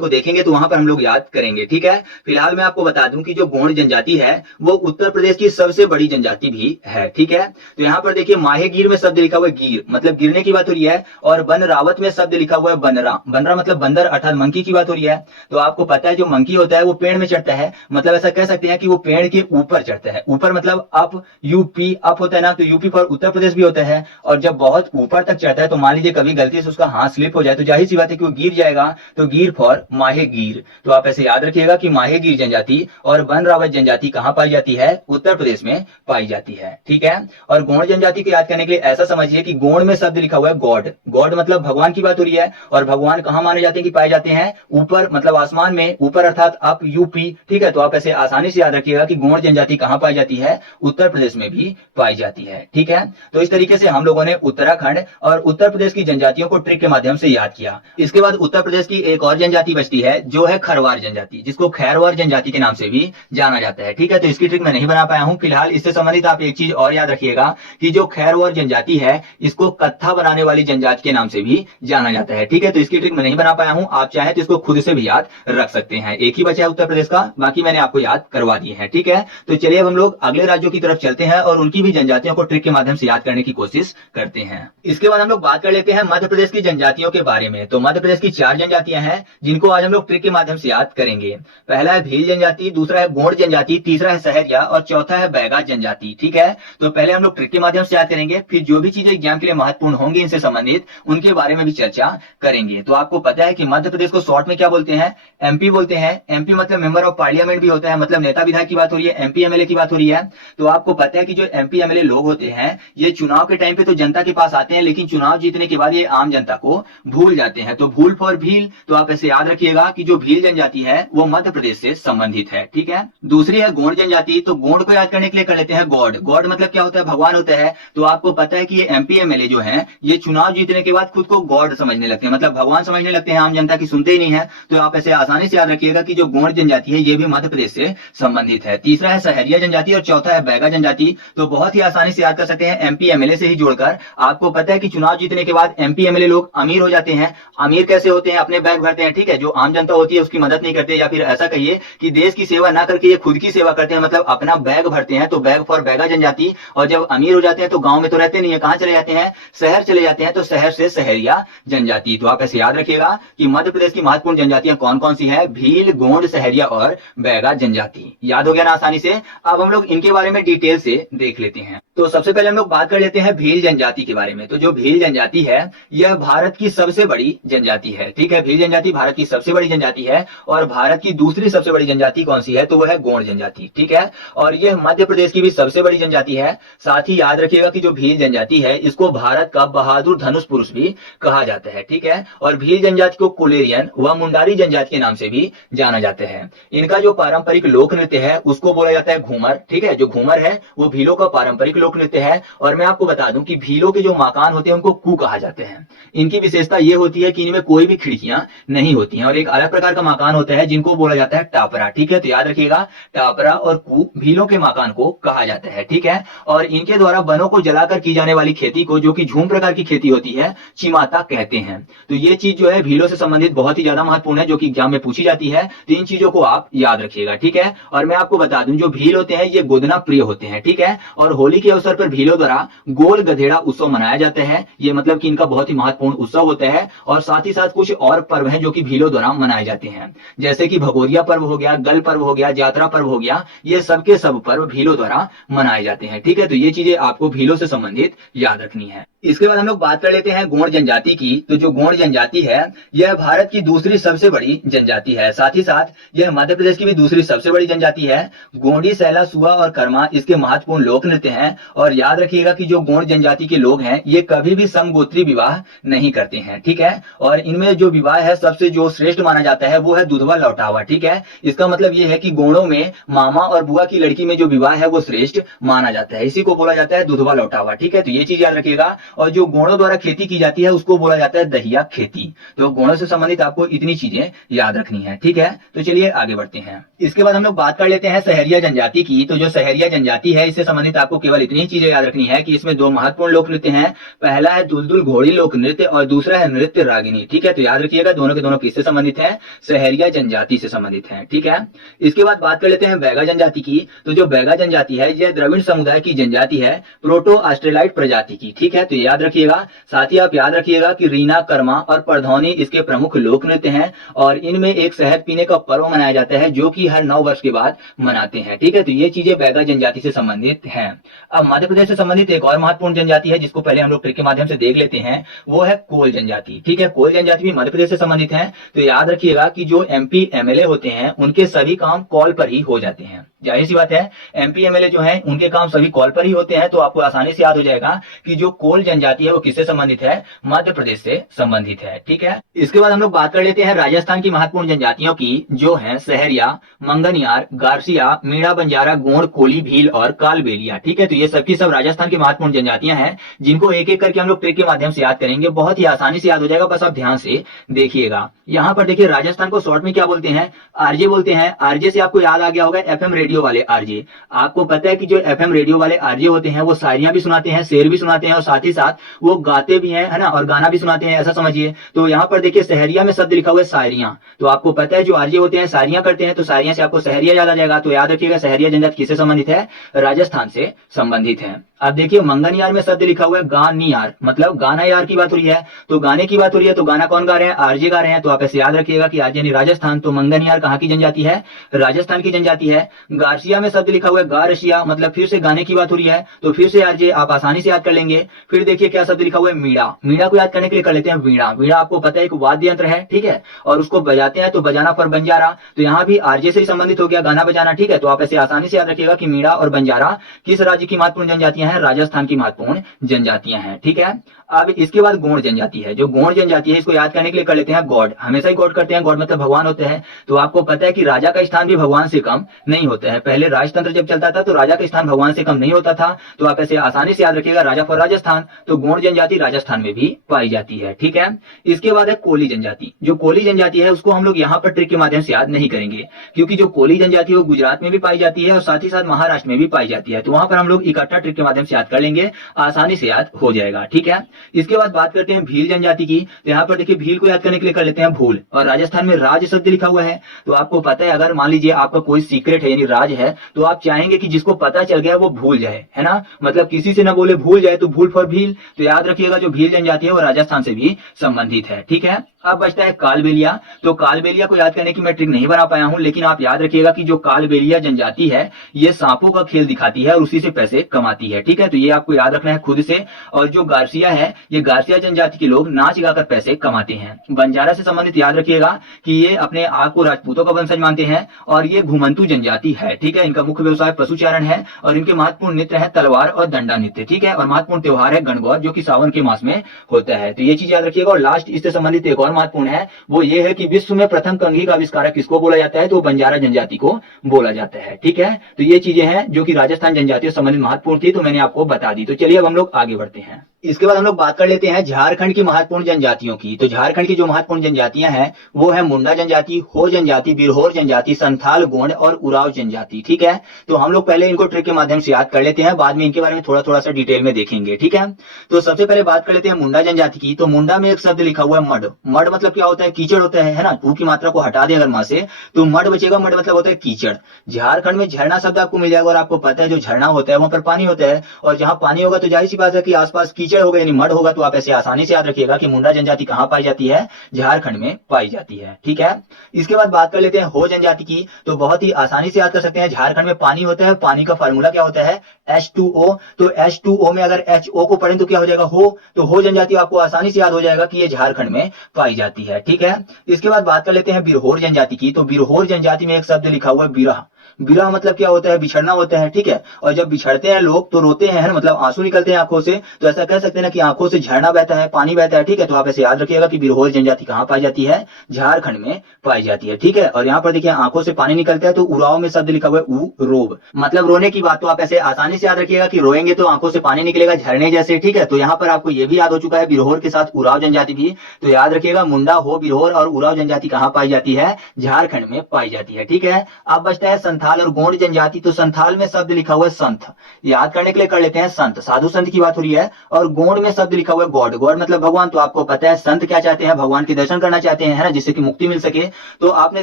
को देखेंगे तो वहां पर हम लोग याद करेंगे। ठीक है, फिलहाल मैं आपको बता दूं कि जो गोंड जनजाति है वो उत्तर प्रदेश की सबसे बड़ी जनजाति भी है। ठीक है, तो यहाँ पर देखिए माहे गिर में शब्द लिखा हुआ है गिर, मतलब गिरने की बात हो रही है। और वन रावत में शब्द लिखा हुआ है बनरा। बनरा मतलब बंदर अर्थात मंकी की बात हो रही है। तो आपको पता है जो मंकी होता है वो पेड़ में चढ़ता है। मतलब ऐसा कह सकते हैं कि वो पेड़ के ऊपर चढ़ता है। ऊपर मतलब अप, यूपी अप होता है ना, तो यूपी फॉर उत्तर प्रदेश भी होता है। और जब बहुत ऊपर तक चढ़ता है तो मान लीजिए कभी गलती से उसका हाथ स्लिप हो जाए तो जाहिर सी बात है कि वो गिर जाएगा। तो गिर फॉर माहे गिर। तो आप ऐसे याद रखिएगा कि माहे गिर जनजाति और वन रावत जनजाति कहां पाई जाती है, उत्तर प्रदेश में पाई जाती है। ठीक है, और गोंड जनजाति को याद करने के लिए ऐसा समझिए कि गोंड में शब्द लिखा हुआ है गॉड। गॉड मतलब भगवान की बात हो रही है। और भगवान कहां माने जाते हैं कि पाए जाते हैं, ऊपर मतलब आसमान में, ऊपर अर्थात अप, यूपी। ठीक है, तो आप ऐसे आसानी से याद रखिएगा कि गोंड जनजाति कहां पाई जाती है, उत्तर प्रदेश में भी पाई जाती है। ठीक है, तो इस तरीके से हम लोगों ने उत्तराखंड और उत्तर प्रदेश की जनजातियों को ट्रिक के माध्यम से याद किया। इसके बाद उत्तर प्रदेश की एक और जनजाति बचती है जो है खरवार जनजाति, जिसको खैरवार जनजाति के नाम से भी जाना जाता है। ठीक है, तो इसकी ट्रिक मैं नहीं बना पाया हूं। फिलहाल इससे संबंधित आप एक चीज और याद रखिएगा कि जो खैरवार जनजाति है इसको कत्था बनाने वाली जनजाति के नाम से भी जाना जाता है। ठीक है, तो इसकी ट्रिक मैं नहीं बना पाया हूं। आप चाहे तो इसको खुद से भी याद रख सकते हैं। एक ही बचा है उत्तर प्रदेश का, बाकी मैंने आपको याद करवा दिए हैं। ठीक है, तो चलिए अब हम लोग अगले राज्यों की तरफ चलते हैं और उनकी भी जनजातियों को ट्रिक के माध्यम से याद करने की कोशिश करते हैं। इसके बाद हम लोग बात कर लेते हैं मध्य प्रदेश की जनजातियों के बारे में। तो मध्य प्रदेश की 4 जनजातियां हैं जिनको आज हम लोग ट्रिक के माध्यम से याद करेंगे। पहला है भील जनजाति, दूसरा है गोंड जनजाति, तीसरा है सहरिया और चौथा है बैगा जनजाति। ठीक है, तो पहले हम लोग ट्रिक के माध्यम से याद करेंगे, फिर जो भी चीजें एग्जाम के लिए महत्वपूर्ण होंगी इनसे संबंधित उनके बारे में भी चर्चा करेंगे। तो आपको पता है कि मध्य प्रदेश को शॉर्ट में क्या बोलते हैं, एमपी बोलते हैं। एमपी मतलब मेंबर ऑफ पार्लियामेंट भी होता है, मतलब नेता विधायक की बात हो रही है, एमपी एमएलए की बात हो रही है। तो आपको पता है कि जो एमपी एमएलए लोग होते हैं ये चुनाव के टाइम पे तो जनता के पास आते हैं, लेकिन चुनाव जीतने के बाद ये आम जनता को भूल जाते हैं। तो भूल फॉर भील। तो आप ऐसे याद रखिएगा कि जो भील जनजाति है वो मध्य प्रदेश से संबंधित है। ठीक है, दूसरी है गोंड जनजाति। तो गोंड को याद करने के लिए कर लेते हैं गॉड। गॉड मतलब क्या होता है, भगवान होता है। तो आपको पता है कि ये एमपी एमएलए जो है ये चुनाव जीतने के बाद खुद को गॉड समझने लगते हैं, मतलब भगवान समझने लगते हैं, आम जनता की सुनते ही नहीं है। तो आप ऐसे आसानी से याद रखिएगा कि जो गोंड जनजाति है ये भी मध्य प्रदेश से संबंधित है। तीसरा है सहरिया जनजाति और चौथा है बैगा जनजाति। तो बहुत ही आसानी से याद कर सकते हैं एमपी एमएलए से ही जोड़कर। आपको पता है कि चुनाव जीतने के बाद एमपी एमएलए लोग अमीर हो जाते हैं। अमीर कैसे होते हैं, अपने बैग भरते हैं। ठीक है, जो आम जनता होती है उसकी मदद नहीं करते, या फिर ऐसा कहिए कि देश की सेवा ना करके ये खुद की सेवा करते हैं, मतलब अपना बैग भरते हैं। तो बैग फॉर बैगा जनजाति। और जब अमीर हो जाते हैं तो गांव में तो रहते नहीं है, कहां चले जाते हैं, शहर चले जाते हैं। तो शहर से सहरिया जनजाति। तो आप ऐसे याद रखिएगा कि मध्य प्रदेश की महत्वपूर्ण जनजातियां कौन कौन सी है, भील, गोंड, सहरिया और बैगा जनजाति। याद हो गया ना आसानी से। अब हम लोग इनके बारे में डिटेल से देख लेते हैं। तो सबसे पहले हम लोग बात कर लेते हैं भील जनजाति के बारे में। तो जो भील जनजाति है यह भारत की सबसे बड़ी जनजाति है। ठीक है, भील जनजाति भारत की सबसे बड़ी जनजाति है। और भारत की दूसरी सबसे बड़ी जनजाति कौन सी है, तो वह है गोंड जनजाति। ठीक है, और यह मध्य प्रदेश की भी सबसे बड़ी जनजाति है। साथ ही याद रखिएगा कि जो भील जनजाति है इसको भारत का बहादुर धनुष पुरुष भी कहा जाता है। ठीक है, और भील जनजाति को कोलेरियन व मुंडारी जनजाति के नाम से भी जाना जाता है। इनका जो पारंपरिक लोक नृत्य है उसको बोला जाता है घूमर। ठीक है, जो घूमर है वो भीलों का पारंपरिक लोक नृत्य है। और मैं आपको बता दूं कि भीलों के जो मकान होते हैं उनको कू कहा जाते हैं। इनकी विशेषता ये होती है कि इनमें कोई भी खिड़कियां नहीं होती हैं। और एक अलग प्रकार का मकान होता है जिनको बोला जाता है टापरा। ठीक है, तो याद रखिएगा टापरा और कू भीलों के मकान को कहा जाता है। ठीक है, और इनके द्वारा वनों को जलाकर की जाने वाली खेती को, जो कि झूम प्रकार की खेती होती है, चिमाता कहते हैं। तो ये चीज जो है भीलों से संबंधित बहुत ही ज्यादा महत्वपूर्ण है, जो कि एग्जाम में पूछी जाती है। तो इन चीजों को आप याद रखिएगा। ठीक है, और मैं आपको बता दूं जो भील होते हैं ये गोदना प्रिय होते हैं। ठीक है, और होली के अवसर पर भीलों द्वारा गोल गधेड़ा उत्सव मनाया जाता है। ये मतलब कि इनका बहुत ही महत्वपूर्ण उत्सव होता है। और साथ ही साथ कुछ और पर्व हैं जो कि भीलों द्वारा मनाए जाते हैं, जैसे कि भगोरिया पर्व हो गया, गल पर्व हो गया, यात्रा पर्व हो गया। ये सबके सब पर्व भीलों द्वारा मनाए जाते हैं। ठीक है, तो ये चीजें आपको भीलों से संबंधित याद रखनी है। इसके बाद हम लोग बात कर लेते हैं गोंड जनजाति की। तो जो गोंड जनजाति है यह भारत की दूसरी सबसे बड़ी जनजाति है। साथ ही साथ यह मध्य प्रदेश की भी दूसरी सबसे बड़ी जनजाति है। गोंडी, सैला, सुआ और कर्मा इसके महत्वपूर्ण लोक नृत्य हैं। और याद रखिएगा कि जो गोंड जनजाति के लोग हैं ये कभी भी समगोत्री विवाह नहीं करते हैं। ठीक है, और इनमें जो विवाह है सबसे जो श्रेष्ठ माना जाता है वो है दुधवा लौटावा। ठीक है, इसका मतलब ये है कि गोंडों में मामा और बुआ की लड़की में जो विवाह है वो श्रेष्ठ माना जाता है। इसी को बोला जाता है दुधवा लौटावा। ठीक है, तो ये चीज याद रखिएगा। और जो गोंडों द्वारा खेती की जाती है उसको बोला जाता है दहिया खेती। तो गोंडों से संबंधित आपको इतनी चीजें याद रखनी है। ठीक है, तो चलिए आगे बढ़ते हैं। इसके बाद हम लोग बात कर लेते हैं सहरिया जनजाति की। तो जो सहरिया जनजाति है इससे संबंधित आपको केवल इतनी ही चीजें याद रखनी है कि इसमें दो महत्वपूर्ण लोक नृत्य हैं। पहला है दुलदुल घोड़ी लोक नृत्य और दूसरा है नृत्य रागिनी। ठीक है, तो याद रखिएगा दोनों के दोनों किससे संबंधित है, सहरिया जनजाति से संबंधित है। ठीक है, इसके बाद बात कर लेते हैं बैगा जनजाति की। तो जो बैगा जनजाति है यह द्रविड़ समुदाय की जनजाति है, प्रोटो ऑस्ट्रेलाइट प्रजाति की। ठीक है, तो याद रखिएगा। साथ ही आप याद रखिएगा कि रीना, कर्मा और परधौनी इसके प्रमुख लोक नृत्य हैं। और इनमें एक शहद पीने का पर्व मनाया जाता है जो कि हर 9 वर्ष के बाद मनाते हैं। ठीक है, तो ये चीजें बैगा जनजाति से संबंधित हैं। अब मध्य प्रदेश से संबंधित एक और महत्वपूर्ण जनजाति है जिसको पहले हम लोग ट्रिक के माध्यम से देख लेते हैं, वो है कोल जनजाति। ठीक है, कोल जनजाति भी मध्य प्रदेश से संबंधित है। तो याद रखिएगा कि जो एमपी एमएलए होते हैं उनके सभी काम कॉल पर ही हो जाते हैं। जाहिर सी बात है, एमपी एमएलए जो है उनके काम सभी कॉल पर ही होते हैं। तो आपको आसानी से याद हो जाएगा कि जो कोल जनजाति है वो किससे संबंधित है, मध्य प्रदेश से संबंधित है। ठीक है, इसके बाद हम लोग बात कर लेते हैं राजस्थान की महत्वपूर्ण जनजातियों की, जो है सहरिया, मंगनियार, गारसिया, मीणा, बंजारा, गोंड, कोली, भील और कालबेलिया। ठीक है, तो ये सबकी सब राजस्थान की महत्वपूर्ण जनजातियां हैं जिनको एक एक करके हम लोग ट्रिक के माध्यम से याद करेंगे। बहुत ही आसानी से याद हो जाएगा, बस आप ध्यान से देखिएगा। यहाँ पर देखिए राजस्थान को शॉर्ट में क्या बोलते हैं, आरजे बोलते हैं। आरजे से आपको याद आ गया होगा एफएम रेडियो वाले आरजे। आपको पता है कि जो एफएम रेडियो वाले आरजे होते हैं वो शायरियां भी सुनाते हैं, शेर भी सुनाते हैं और साथ ही साथ वो गाते भी हैं, है ना, और गाना भी सुनाते हैं, ऐसा समझिए। तो यहाँ पर देखिए सहरिया में शब्द लिखा हुआ है शायरियां। तो आपको पता है जो आरजे होते हैं शायरियां करते हैं, तो शायरियां से आपको सहरिया याद आ जाएगा। तो याद रखिएगा सहरिया जनजाति किससे संबंधित है, राजस्थान से संबंधित है। अब देखिए मंगनियार में शब्द लिखा हुआ है गानियार, मतलब गाना यार की बात हो रही है। तो गाने की बात हो रही है, तो गाना कौन गा रहे हैं, आरजे गा रहे हैं। तो आप ऐसे याद रखिएगा कि आरजे यानी राजस्थान। तो मंगनियार कहाँ की जनजाति है, राजस्थान की जनजाति है। गारसिया में शब्द लिखा हुआ है गारसिया, मतलब फिर से गाने की बात हो रही है। तो फिर से आरजे आप आसानी से याद कर लेंगे। फिर देखिए क्या शब्द लिखा हुआ है मीणा। मीणा को याद करने के लिए कर लेते हैं वीणा। वीणा आपको पता है एक वाद्य यंत्र है, ठीक है, और उसको बजाते हैं तो बजाना पर बंजारा। तो यहाँ भी आरजे से ही संबंधित हो गया गाना बजाना। ठीक है, तो आप ऐसे आसानी से याद रखिएगा कि मीणा और बंजारा किस राज्य की महत्वपूर्ण जनजातियां हैं, राजस्थान की महत्वपूर्ण जनजातियां हैं। ठीक है, अब इसके बाद गोंड जनजाति है। जो गोंड जनजाति है इसको याद करने के लिए कर लेते हैं गॉड। हमेशा ही गॉड करते हैं, गॉड मतलब भगवान होते हैं। तो आपको पता है कि राजा का स्थान भी भगवान से कम नहीं होता है। पहले राजतंत्र जब चलता था तो राजा का स्थान भगवान से कम नहीं होता था। तो आप ऐसे आसानी से याद रखिएगा राजा फॉर राजस्थान। तो गोंड जनजाति राजस्थान में भी पाई जाती है। ठीक है, इसके बाद है कोली जनजाति। जो कोली जनजाति है उसको हम लोग यहाँ पर ट्रिक के माध्यम से याद नहीं करेंगे, क्योंकि जो कोली जनजाति है वो गुजरात में भी पाई जाती है और साथ ही साथ महाराष्ट्र में भी पाई जाती है। तो वहां पर हम लोग इकट्ठा ट्रिक के माध्यम से याद कर लेंगे, आसानी से याद हो जाएगा। ठीक है, इसके बाद बात करते हैं भील जनजाति की। तो यहाँ पर देखिए भील को याद करने के लिए कर लेते हैं भूल। और राजस्थान में राज शब्द लिखा हुआ है। तो आपको पता है अगर मान लीजिए आपका कोई सीक्रेट है यानी राज है, तो आप चाहेंगे कि जिसको पता चल गया वो भूल जाए, है ना, मतलब किसी से ना बोले भूल जाए। तो भूल फॉर भील। तो याद रखिएगा जो भील जनजाति है वो राजस्थान से भी संबंधित है। ठीक है, अब बचता है कालबेलिया। तो कालबेलिया को याद करने की मैं ट्रिक नहीं बना पाया हूं, लेकिन आप याद रखिएगा कि जो कालबेलिया जनजाति है ये सांपों का खेल दिखाती है और उसी से पैसे कमाती है। ठीक है, तो ये आपको याद रखना है खुद से। और जो गार्सिया है, ये गार्सिया जनजाति के लोग नाच गाकर पैसे कमाते हैं। बंजारा से संबंधित याद रखिएगा कि ये अपने आप को राजपूतों का वंशज मानते हैं और ये घुमंतु जनजाति है। ठीक है, इनका मुख्य व्यवसाय पशुचारण है और इनके महत्वपूर्ण नृत्य है तलवार और दंडा नृत्य। ठीक है, और महत्वपूर्ण त्योहार है गणगौर जो कि सावन के मास में होता है। तो ये चीज याद रखिएगा। और लास्ट इससे संबंधित एक और महत्वपूर्ण है, वो ये है कि विश्व में प्रथम कंघी का आविष्कारक किसको बोला जाता है, तो बंजारा जनजाति को बोला जाता है। ठीक है, तो ये चीजें हैं जो कि राजस्थान जनजातियों से संबंधित महत्वपूर्ण थी, तो मैंने आपको बता दी। तो चलिए अब हम लोग आगे बढ़ते हैं। इसके बाद हम लोग बात कर लेते हैं झारखंड की महत्वपूर्ण जनजातियों की। तो झारखंड की जो महत्वपूर्ण जनजातियां हैं वो है मुंडा जनजाति, हो जनजाति, बिरहोर जनजाति, संथाल, गोंड और उराव जनजाति। ठीक है, तो हम लोग पहले इनको ट्रिक के माध्यम से याद कर लेते हैं, बाद में इनके बारे में थोड़ा थोड़ा सा डिटेल में देखेंगे। ठीक है, तो सबसे पहले बात कर लेते हैं मुंडा जनजाति की। तो मुंडा में एक शब्द लिखा हुआ है मड। मड मतलब क्या होता है, कीचड़ होता है ना। टू की मात्रा को हटा दें अगर मां से तो मड बचेगा। मड मतलब होता है कीचड़। झारखंड में झरना शब्द आपको मिल जाएगा और आपको पता है जो झरना होता है वहां पर पानी होता है, और जहां पानी होगा तो जाहिर सी बात है कि आसपास कीचड़ होगा यानी मड होगा। तो आप ऐसे आसानी से याद रखिएगा कि मुंडा जनजाति कहां पाई जाती है, झारखंड में पाई जाती है। ठीक है, इसके बाद बात कर लेते हैं हो जनजाति की। तो बहुत ही आसानी से याद कर सकते हैं, झारखंड में पानी होता है, पानी का फार्मूला क्या होता है, H2O। तो H2O में अगर HO को पढ़ें तो क्या हो जाएगा, हो। तो हो जनजाति आपको आसानी से याद हो जाएगा कि ये झारखंड में पाई जाती है। ठीक है, इसके बाद बात कर लेते हैं बिरहोर जनजाति की। तो बिरहोर जनजाति में एक शब्द लिखा हुआ है बिरह। बिरह मतलब क्या होता है, बिछड़ना होता है। ठीक है, और जब बिछड़ते हैं लोग तो रोते हैं, मतलब आंसू निकलते हैं आंखों से, तो ऐसा कह सकते हैं ना कि आंखों से झरना बहता है, पानी बहता है। ठीक है, तो आप ऐसे याद रखिएगा कि बिरहोर जनजाति कहां पाई जाती है, झारखंड में पाई जाती है। ठीक है, और यहाँ पर देखिए आंखों से पानी निकलता है, तो उराव में शब्द लिखा हुआ है उ रोब, मतलब रोने की बात। तो आप ऐसे आसानी से याद रखिएगा कि रोएंगे तो आंखों से पानी निकलेगा झरने जैसे। ठीक है, तो यहाँ पर आपको ये भी याद हो चुका है बिरहोर के साथ उराव जनजाति भी। तो याद रखिएगा मुंडा, हो, बिरहोर और उराव जनजाति कहां पाई जाती है, झारखंड में पाई जाती है। ठीक है, अब बचता है संथाल और गोंड जनजाति। तो संथाल में शब्द लिखा हुआ है संत, याद करने के लिए कर लेते हैं संत, साधु संत की बात हो रही है। और गोंड में शब्द लिखा हुआ है गॉड। गॉड मतलब भगवान। तो आपको पता है संत क्या चाहते हैं, भगवान के दर्शन करना चाहते हैं, है ना, जिससे कि मुक्ति मिल सके। तो आपने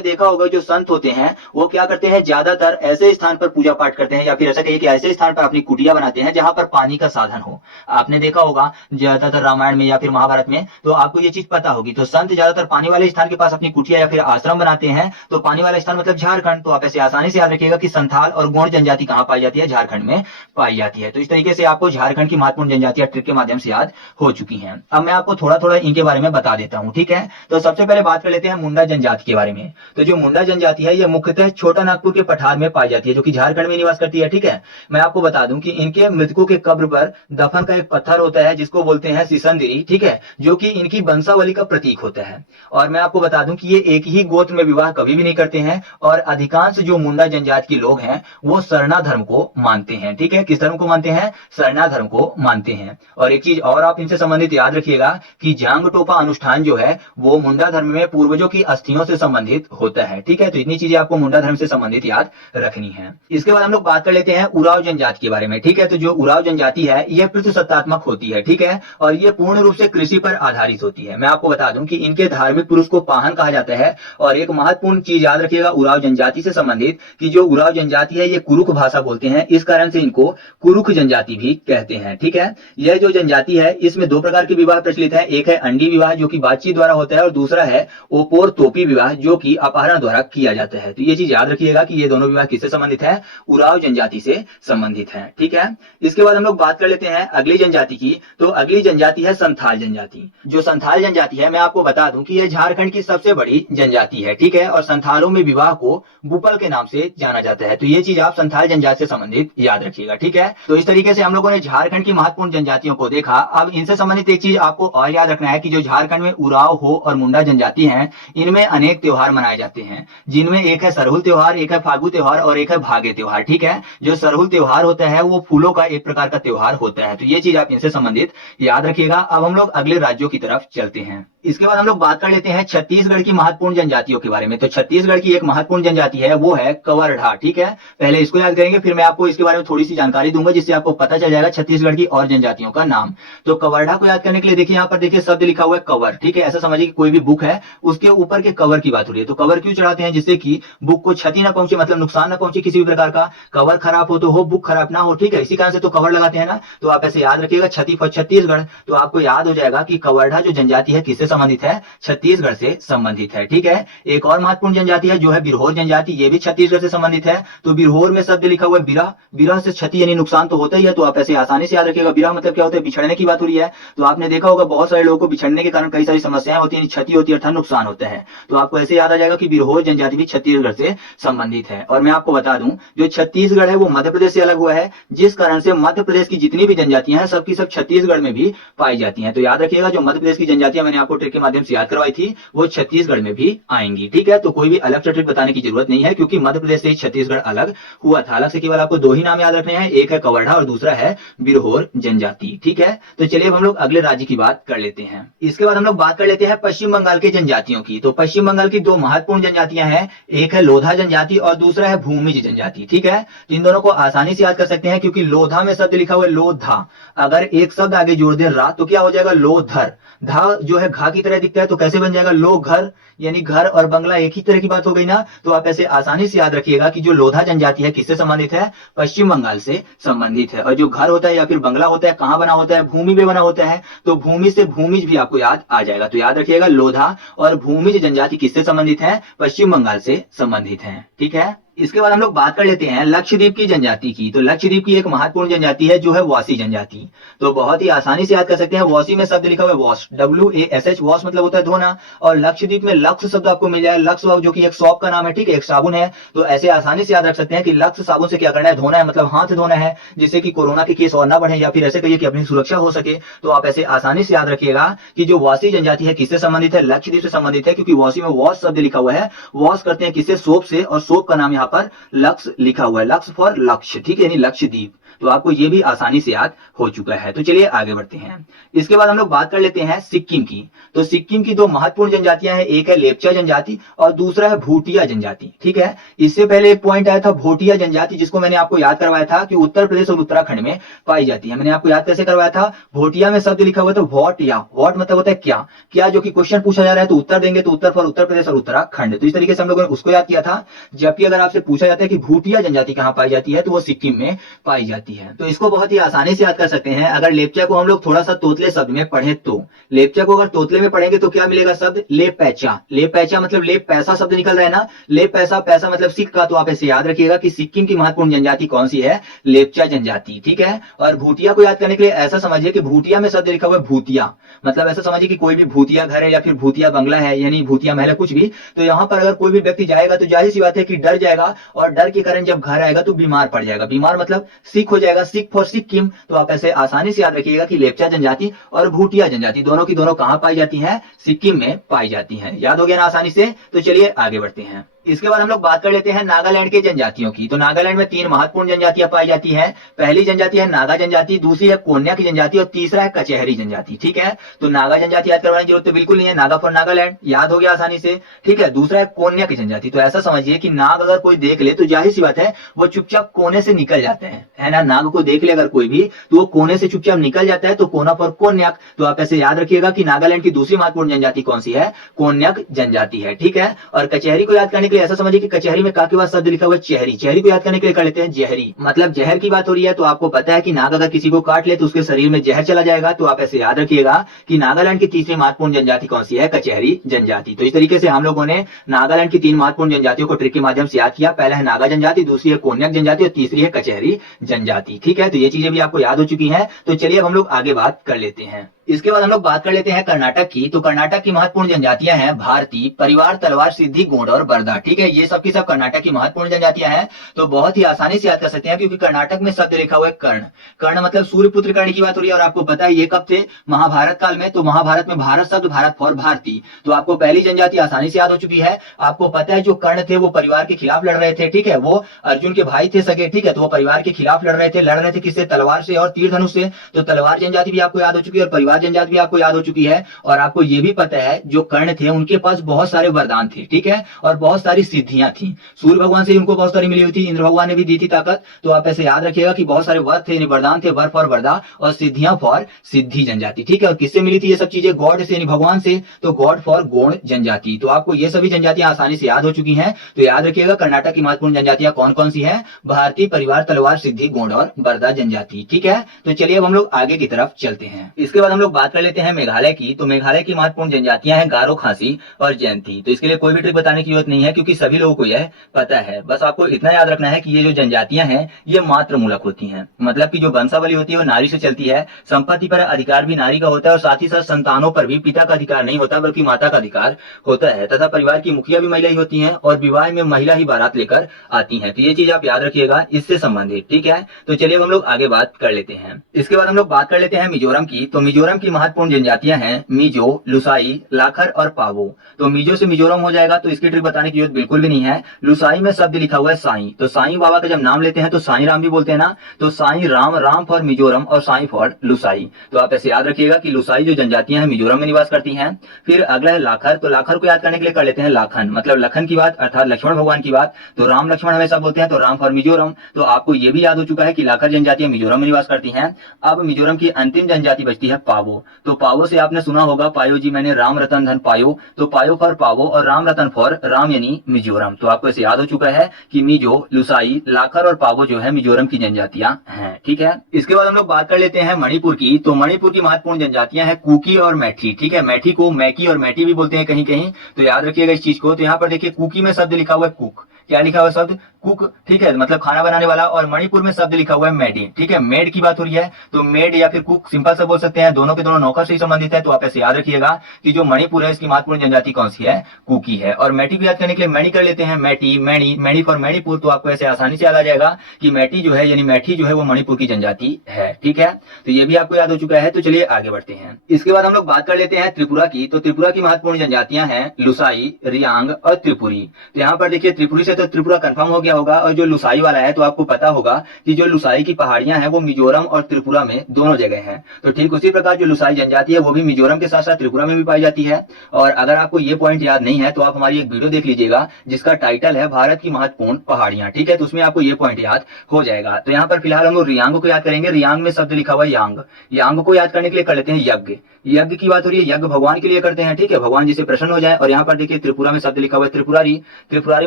देखा होगा जो संत होते हैं वो क्या करते हैं, ज्यादातर ऐसे स्थान पर पूजा पाठ करते हैं, या फिर ऐसा कहिए कि ऐसे स्थान पर अपनी कुटिया बनाते हैं जहां पर पानी का साधन हो। आपने देखा होगा ज्यादातर रामायण में या फिर महाभारत में, तो आपको ये चीज पता होगी। तो संत ज्यादातर पानी वाले स्थान के पास अपनी कुटिया या फिर आश्रम बनाते हैं। तो पानी वाला स्थान मतलब झारखंड। तो आप ऐसे आसानी से याद रखिएगा कि संथाल और गोंड जनजाति कहां पाई जाती है, झारखंड में पाई जाती है। तो इस तरीके से आपको झारखंड की महत्वपूर्ण जनजातियां ट्रिक के माध्यम से याद हो चुकी हैं। अब मैं आपको थोड़ा थोड़ा इनके बारे में बता देता हूं। ठीक है, तो सबसे पहले बात कर लेते हैं मुंडा जनजाति के बारे में। तो जो मुंडा जनजाति है ये मुख्यतः छोटा नागपुर के पठार में पाई जाती है, जो कि झारखंड में निवास करती है। ठीक है, मैं आपको बता दूं कि इनके मृतकों के कब्र पर दफन का एक पत्थर होता है जिसको बोलते हैं सिसंदरी। ठीक है, जो कि इनकी वंशावली का प्रतीक होता है। और मैं आपको बता दूं कि ये एक ही गोत्र में विवाह कभी भी नहीं करते हैं, और अधिकांश जो मुंडा जनजाति के लोग हैं वो सरना धर्म को मानते हैं। ठीक है, किस धर्म को मानते हैं, सरना धर्म को मानते हैं। और एक चीज और आप इनसे संबंधित याद रखिएगा कि जांग टोपा अनुष्ठान जो है वो मुंडा धर्म में पूर्वजों की अस्थियों से संबंधित होता है। ठीक है, तो इतनी चीजें आपको मुंडा धर्म से संबंधित याद रखनी है। इसके बाद हम लोग बात कर लेते हैं उराव जनजाति के बारे में। ठीक है, तो जो उराव जनजाति है यह पितृसत्तात्मक होती है। ठीक है, और ये पूर्ण रूप से कृषि पर आधारित होती है। मैं आपको बता दूं कि इनके धार्मिक पुरुष को पाहन कहा जाता है। और एक महत्वपूर्ण चीज याद रखिएगा उराव जनजाति से संबंधित कि जो उराव जनजाति है ये कुरुख भाषा बोलते हैं, इस कारण से इनको कुरुख जनजाति भी कहते हैं। ठीक है, यह जो जनजाति है इसमें दो प्रकार के विवाह प्रचलित है, एक है अंडी विवाह जो कि बातचीत द्वारा होता है, और दूसरा है ओपोर तोपी विवाह जो कि अपहरण द्वारा किया जाता है। तो ये चीज याद रखिएगा कि ये दोनों विवाह किससे संबंधित है, उराव जनजाति से संबंधित है। ठीक है, इसके बाद हम लोग बात कर लेते हैं अगली जनजाति की। तो अगली जनजाति है संथाल जनजाति। जो संथाल जनजाति है मैं आपको बता दूं कि यह झारखंड की सबसे बड़ी जनजाति है। ठीक है, और संथालों में विवाह को बुपल के नाम से जाना जाता है। तो ये चीज आप संथाल जनजाति से संबंधित याद रखिएगा। ठीक है, तो इस तरीके से हम लोगों ने झारखंड की महत्वपूर्ण जनजातियों को देखा। अब इनसे संबंधित एक चीज आपको और याद रखना है कि जो झारखंड में उराव, हो और मुंडा जनजाति हैं इनमें अनेक त्योहार मनाए जाते हैं, जिनमें एक है सरहुल त्योहार, एक है फागु त्योहार और एक है भागे त्योहार। ठीक है, जो सरहुल त्योहार होता है वो फूलों का एक प्रकार का त्योहार होता है। तो ये चीज आप इनसे संबंधित याद रखिएगा। अब हम लोग अगले राज्यों की तरफ चलते हैं। इसके बाद हम लोग बात कर लेते हैं छत्तीसगढ़ की महत्वपूर्ण जनजातियों के बारे में। तो छत्तीसगढ़ की एक महत्वपूर्ण जनजाति है वो है कवर कवर्धा। ठीक है, पहले इसको याद करेंगे, फिर मैं आपको इसके बारे में थोड़ी सी जानकारी दूंगा जिससे आपको पता चल जाएगा छत्तीसगढ़ की और जनजातियों का नाम। तो कवर्धा को याद करने के लिए देखिए यहाँ पर देखिए शब्द लिखा हुआ है कवर। ठीक है, ऐसा समझिए कि कोई भी बुक है उसके ऊपर के कवर की बात हो रही है। तो कवर क्यों चढ़ाते हैं? जिससे कि बुक को क्षति ना पहुंचे, मतलब नुकसान ना पहुंचे किसी भी प्रकार का। कवर खराब हो तो हो, बुक खराब ना हो। ठीक है, इसी कारण से तो कवर लगाते हैं ना। तो आप ऐसे याद रखिएगा छत्ती फॉर छत्तीसगढ़, तो आपको याद हो जाएगा कि कवर्धा जो जनजाति है किससे संबंधित है? छत्तीसगढ़ से संबंधित है। ठीक है, एक और महत्वपूर्ण जनजाति है जो है बिरहोर जनजाति, ये भी छत्तीसगढ़ से संबंधित है। तो बिरहोर में शब्द लिखा हुआ है बिरह। बिरह से क्षति यानी नुकसान तो होता ही है, तो आप ऐसे आसानी से याद रखिएगा। बिरह मतलब क्या होता है? बिछड़ने की बात हो रही है। तो आपने देखा होगा बहुत सारे लोगों को बिछड़ने के कारण कई सारी समस्याएं होती है, क्षति होती है, अर्थात नुकसान होता है। तो आपको ऐसे याद आ जाएगा कि बिरहोर जनजाति भी छत्तीसगढ़ से संबंधित है। और मैं आपको बता दूं, जो छत्तीसगढ़ है वो मध्य प्रदेश से अलग हुआ है, जिस कारण से मध्य प्रदेश की जितनी भी जनजातियां हैं सबकी सब छत्तीसगढ़ में भी पाई जाती हैं। तो याद रखिएगा, जो मध्य प्रदेश की जनजातियां मैंने आपको ट्रिक के माध्यम से याद करवाई थी वो छत्तीसगढ़ में भी आएंगी। ठीक है, तो कोई भी अलग ट्रिक बताने की जरूरत नहीं है, क्योंकि मध्य प्रदेश से ही छत्तीसगढ़ अलग हुआ था। अलग से केवल आपको दो ही नाम याद रखने हैं, एक है कवर्धा और दूसरा है बिरहोर जनजाति। ठीक है, तो चलिए अब हम लोग अगले राज्य की बात कर लेते हैं। इसके बाद हम लोग बात कर लेते हैं पश्चिम बंगाल के जनजातियों की। तो पश्चिम बंगाल की दो महत्वपूर्ण जनजातियां हैं, एक है लोधा जनजाति और दूसरा है भूमिज जनजाति। ठीक है, तो इन दोनों को आसानी से याद कर सकते हैं, क्योंकि लोधा में शब्द लिखा हुआ है लोधा, अगर एक शब्द आगे जोड़ दे रा तो क्या हो जाएगा? लोधर। धा जो है घा की तरह दिखता है, तो कैसे बन जाएगा? लो घर, यानी घर और बंगला एक ही तरह की बात हो गई ना। तो आप ऐसे आसानी से याद रखिएगा कि जो लोधा जनजाति है किससे संबंधित है? पश्चिम बंगाल से संबंधित है। और जो घर होता है या फिर बंगला होता है कहां बना होता है? भूमि में बना होता है। तो भूमि से भूमिज भी आपको याद आ जाएगा। तो याद रखिएगा, लोधा और भूमिज जनजाति किससे संबंधित है? पश्चिम बंगाल से संबंधित है। ठीक है, इसके बाद हम लोग बात कर लेते हैं लक्षद्वीप की जनजाति की। तो लक्षद्वीप की एक महत्वपूर्ण जनजाति है जो है वासी जनजाति। तो बहुत ही आसानी से याद कर सकते हैं, वासी में शब्द लिखा हुआ है वॉश, WASH, वॉश मतलब होता है धोना। और लक्षद्वीप में लक्स शब्द आपको मिल जाए, लक्स जो कि एक शॉप का नाम है। ठीक है, एक साबुन है। तो ऐसे आसानी से याद रख सकते हैं कि लक्स साबुन से क्या करना है? धोना है, मतलब हाथ धोना है, जिससे कि कोरोना के केस और ना बढ़े, या फिर ऐसे कहिए कि अपनी सुरक्षा हो सके। तो आप ऐसे आसानी से याद रखिएगा कि जो वासी जनजाति है किससे संबंधित है? लक्षद्वीप से संबंधित है, क्योंकि वासी में वॉश शब्द लिखा हुआ है। वॉश करते हैं किससे? सोप से, और सोप का नाम यहाँ पर लक्स लिखा हुआ है, लक्स फॉर लक्ष्य। ठीक है, यानी लक्षद्वीप। तो आपको ये भी आसानी से याद हो चुका है। तो चलिए आगे बढ़ते हैं। इसके बाद हम लोग बात कर लेते हैं सिक्किम की। तो सिक्किम की दो महत्वपूर्ण जनजातियां हैं, एक है लेप्चा जनजाति और दूसरा है भूटिया जनजाति। ठीक है, इससे पहले एक पॉइंट आया था भोटिया जनजाति, जिसको मैंने आपको याद करवाया था कि उत्तर प्रदेश और उत्तराखंड में पाई जाती है। मैंने आपको याद कैसे करवाया था? भोटिया में शब्द लिखा हुआ था वॉट या, वॉट मतलब होता है क्या, क्या जो कि क्वेश्चन पूछा जा रहा है तो उत्तर देंगे, तो उत्तर फॉर उत्तर प्रदेश और उत्तराखंड। तो इस तरीके से हम लोगों ने उसको याद किया था। जबकि अगर आपसे पूछा जाता है कि भूटिया जनजाति कहां पाई जाती है, तो वो सिक्किम में पाई जाती है। तो इसको बहुत ही आसानी से याद कर सकते हैं। अगर लेप्चा को हम लोग थोड़ा सा तोतले शब्द में पढ़े, तो लेप्चा को अगर तोतले में पढ़ेंगे तो क्या मिलेगा शब्द? ले पैचा। ले पैचा मतलब ले पैसा शब्द निकल रहा है ना, ले पैसा, पैसा मतलब सिक्का। तो आप ऐसे याद रखिएगा कि सिक्किम की महत्वपूर्ण जनजाति कौन सी है? लेप्चा जनजाति। ठीक है, और भूटिया को याद करने के लिए ऐसा समझिए कि भूटिया में शब्द लिखा हुआ है भूतिया, मतलब ऐसा समझिए कि कोई भी भूतिया घर है या फिर भूतिया बंगला है, यानी भूतिया महल है, कुछ भी। तो यहाँ पर अगर कोई भी व्यक्ति जाएगा तो जाहिर सी बात है कि डर जाएगा, और डर के कारण जब घर आएगा तो बीमार पड़ जाएगा। बीमार मतलब सिक हो जाएगा, सिक फॉर सिक्किम। तो आप ऐसे आसानी से याद रखिएगा कि लेप्चा जनजाति और भूटिया जनजाति दोनों की दोनों कहां पाई जाती हैं? सिक्किम में पाई जाती हैं। याद हो गया ना आसानी से? तो चलिए आगे बढ़ते हैं। इसके बाद हम लोग बात कर लेते हैं नागालैंड के जनजातियों की। तो नागालैंड में तीन महत्वपूर्ण जनजातियां पाई जाती हैं। पहली जनजाति है नागा जनजाति, दूसरी है कोन्या की जनजाति और तीसरा है कचहरी जनजाति। ठीक है, तो नागा जनजाति याद करवाने की जरूरत तो बिल्कुल नहीं है, नागा फॉर नागालैंड, याद हो गया आसानी से। ठीक है, दूसरा है कोन्या की जनजाति। तो ऐसा समझिए कि नाग अगर कोई देख ले तो जाहिर सी बात है वो चुपचाप कोने से निकल जाते हैं, है ना। नाग को देख ले अगर कोई भी तो वो कोने से चुपचाप निकल जाता है, तो कोना फॉर कोन्याक। तो आप ऐसे याद रखिएगा कि नागालैंड की दूसरी महत्वपूर्ण जनजाति कौन सी है? कोन्याक जनजाति है। ठीक है, और कचहरी को याद करने के लिए ऐसा समझिए कि कचहरी में का के बाद शब्द लिखा हुआ है चेहरी। चेहरी को याद करने के लिए कर लेते हैं जहरी, मतलब जहर की बात हो रही है। तो आपको पता है कि नाग अगर किसी को काट ले तो उसके शरीर में जहर चला जाएगा। तो आप ऐसे याद रखिएगा कि नागालैंड की तीसरी महत्वपूर्ण जनजाति कौन सी है? कचहरी जनजाति। तो इस तरीके से हम लोगों ने नागालैंड की तीन महत्वपूर्ण जनजातियों को ट्रिक के माध्यम से याद किया। पहला है नागा जनजाति, दूसरी है कोन्याक जनजाति और तीसरी है कचहरी जनजाति। ठीक है, तो ये चीजें भी आपको याद हो चुकी हैं। तो चलिए अब हम लोग आगे बात कर लेते हैं। इसके बाद हम लोग बात कर लेते हैं कर्नाटक की। तो कर्नाटक की महत्वपूर्ण जनजातियां हैं भारती, परिवार, तलवार, सिद्धि, गोंड और बरदा। ठीक है, ये सब की सब कर्नाटक की महत्वपूर्ण जनजातियां हैं। तो बहुत ही आसानी से याद कर सकते हैं, क्योंकि कर्नाटक में शब्द लिखा हुआ है कर्ण। कर्ण मतलब सूर्यपुत्र कर्ण की बात हो रही है। और आपको पता है ये कब थे? महाभारत काल में। तो महाभारत में भारत शब्द भारत फॉर भारती। तो आपको पहली जनजाति आसानी से याद हो चुकी है। आपको पता है जो कर्ण थे वो परिवार के खिलाफ लड़ रहे थे। ठीक है, वो अर्जुन के भाई थे सगे। ठीक है, तो वो परिवार के खिलाफ लड़ रहे थे किससे? तलवार से और तीर धनुष से। तो तलवार जनजाति भी आपको याद हो चुकी है, और परिवार प्रहलाद जनजाति भी आपको याद हो चुकी है। और आपको ये भी पता है जो कर्ण थे उनके पास बहुत सारे वरदान थे, ठीक है, और बहुत सारी सिद्धियां थी। सूर्य भगवान से उनको बहुत सारी मिली हुई थी, इंद्र भगवान ने भी दी थी ताकत। तो आप ऐसे याद रखिएगा कि बहुत सारे वर थे, वरदान थे, वर फॉर वरदा और सिद्धियां फॉर सिद्धि जनजाति, ठीक है। और किससे मिली थी ये सब चीजें? गॉड से, यानी भगवान से, तो गॉड फॉर गौड़ जनजाति। तो आपको ये सभी जनजातियां आसानी से याद हो चुकी हैं। तो याद रखिएगा कर्नाटक की महत्वपूर्ण जनजातियां कौन कौन सी है? भारतीय, परिवार, तलवार, सिद्धि, गोंड और बरदा जनजाति, ठीक है। तो चलिए अब हम लोग आगे की तरफ चलते हैं। इसके बाद हम लोग बात कर लेते हैं मेघालय की। तो मेघालय की महत्वपूर्ण जनजातियां हैं गारो, खासी और जयंती। तो इसके लिए कोई भी ट्रिक बताने की जरूरत नहीं है क्योंकि सभी लोगों को यह पता है। बस आपको इतना याद रखना है कि ये जो जनजातियां हैं ये मात्र मूलक होती हैं, मतलब कि जो वंशावली होती है वो नारी से चलती है। संपत्ति पर अधिकार भी नारी का होता है और साथ ही साथ संतानों पर भी पिता का अधिकार नहीं होता बल्कि माता का अधिकार होता है। तथा परिवार की मुखिया भी महिला ही होती हैं और विवाह में महिला ही बारात लेकर आती हैं। तो ये चीज आप याद रखिएगा इससे संबंधित, ठीक है। तो चलिए अब हम लोग आगे बात कर लेते हैं। इसके बाद हम लोग बात कर लेते हैं मिजोरम की। तो मिजोरम की महत्वपूर्ण जनजातियां हैं मिजो, लुसाई, लाखर और पावो। तो मिजो से मिजोरम हो जाएगा, तो इसकी ट्रिक बताने की जरूरत बिल्कुल भी नहीं है। लुसाई में शब्द लिखा हुआ है साई। तो साई बाबा का जब नाम लेते हैं तो साई राम भी बोलते हैं ना, तो साई राम, राम फॉर मिजोरम और साई फॉर लुसाई। तो आप ऐसे याद रखिएगा कि लुसाई जो जनजातियां हैं मिजोरम में निवास करती हैं। फिर अगला है लाखर। तो लाखर को याद करने के लिए कर लेते हैं लाखन, मतलब लखन की बात, अर्थात लक्ष्मण भगवान की बात। तो राम लक्ष्मण हमेशा बोलते हैं, तो राम फॉर मिजोरम। तो आपको ये भी याद हो चुका है कि लाखर जनजातियां मिजोरम में निवास करती हैं। अब मिजोरम की अंतिम जनजाति बचती है पावो। तो पावो से आपने सुना होगा, पायो जी मैंने राम रतन धन पायो। तो पायो फॉर पावो और राम रतन फॉर राम यानी मिजोरम। तो आपको ऐसे याद हो चुका है कि मिजो, लुसाई, लाखर और पावो जो है मिजोरम की जनजातियां हैं, ठीक है। इसके बाद हम लोग बात कर लेते हैं मणिपुर की। तो मणिपुर की महत्वपूर्ण जनजातियां हैं कुकी और मैठी, ठीक है। मैठी को मैकी और मैटी भी बोलते हैं कहीं कहीं, तो याद रखिएगा इस चीज को। तो यहाँ पर देखिए कुकी में शब्द लिखा हुआ है कुक। क्या लिखा हुआ है शब्द? कुक, ठीक है, मतलब खाना बनाने वाला। और मणिपुर में शब्द लिखा हुआ है मेडी, ठीक है। मेड की बात हो रही है, तो मेड या फिर कुक सिंपल से बोल सकते हैं, दोनों के दोनों नौकर से ही संबंधित है। तो आप ऐसे याद रखिएगा कि जो मणिपुर है इसकी महत्वपूर्ण जनजाति कौन सी है? कुकी है। और मैटी को याद करने के लिए मैनी कर लेते हैं, मैटी, मैनी, मैनी फॉर मणिपुर। तो आपको ऐसे आसानी से याद आ जाएगा कि मैटी जो है यानी मैठी जो है वो मणिपुर की जनजाति है, ठीक है। तो ये भी आपको याद हो चुका है। तो चलिए आगे बढ़ते हैं। इसके बाद हम लोग बात कर लेते हैं त्रिपुरा की। तो त्रिपुरा की महत्वपूर्ण जनजातियां हैं लुसाई, रियांग और त्रिपुरी। तो यहाँ पर देखिए त्रिपुरी से तो त्रिपुरा कंफर्म हो गया होगा। और जो लुसाई वाला है तो आपको पता होगा कि जो लुसाई की पहाड़ियां हैं वो मिजोरम और त्रिपुरा में दोनों जगह हैं। तो ठीक उसी प्रकार जो लुसाई जनजाति है वो भी मिजोरम के साथ साथ त्रिपुरा में भी पाई जाती है। और अगर आपको ये पॉइंट याद नहीं है तो आप हमारी एक वीडियो देख लीजिएगा जिसका टाइटल है भारत की महत्वपूर्ण पहाड़ियां, ठीक है। तो उसमें आपको ये पॉइंट याद हो जाएगा। तो यहाँ पर फिलहाल हम लोग रियांग को याद करेंगे। रियांग में शब्द लिखा हुआ है यांग। यांग को याद करने के लिए कर लेते हैं यज्ञ। यज्ञ की बात हो रही है, यज्ञ भगवान के लिए करते हैं, ठीक है, भगवान जी से प्रसन्न हो जाए। और यहाँ पर देखिए त्रिपुरा में शब्द लिखा हुआ है त्रिपुरारी। त्रिपुरारी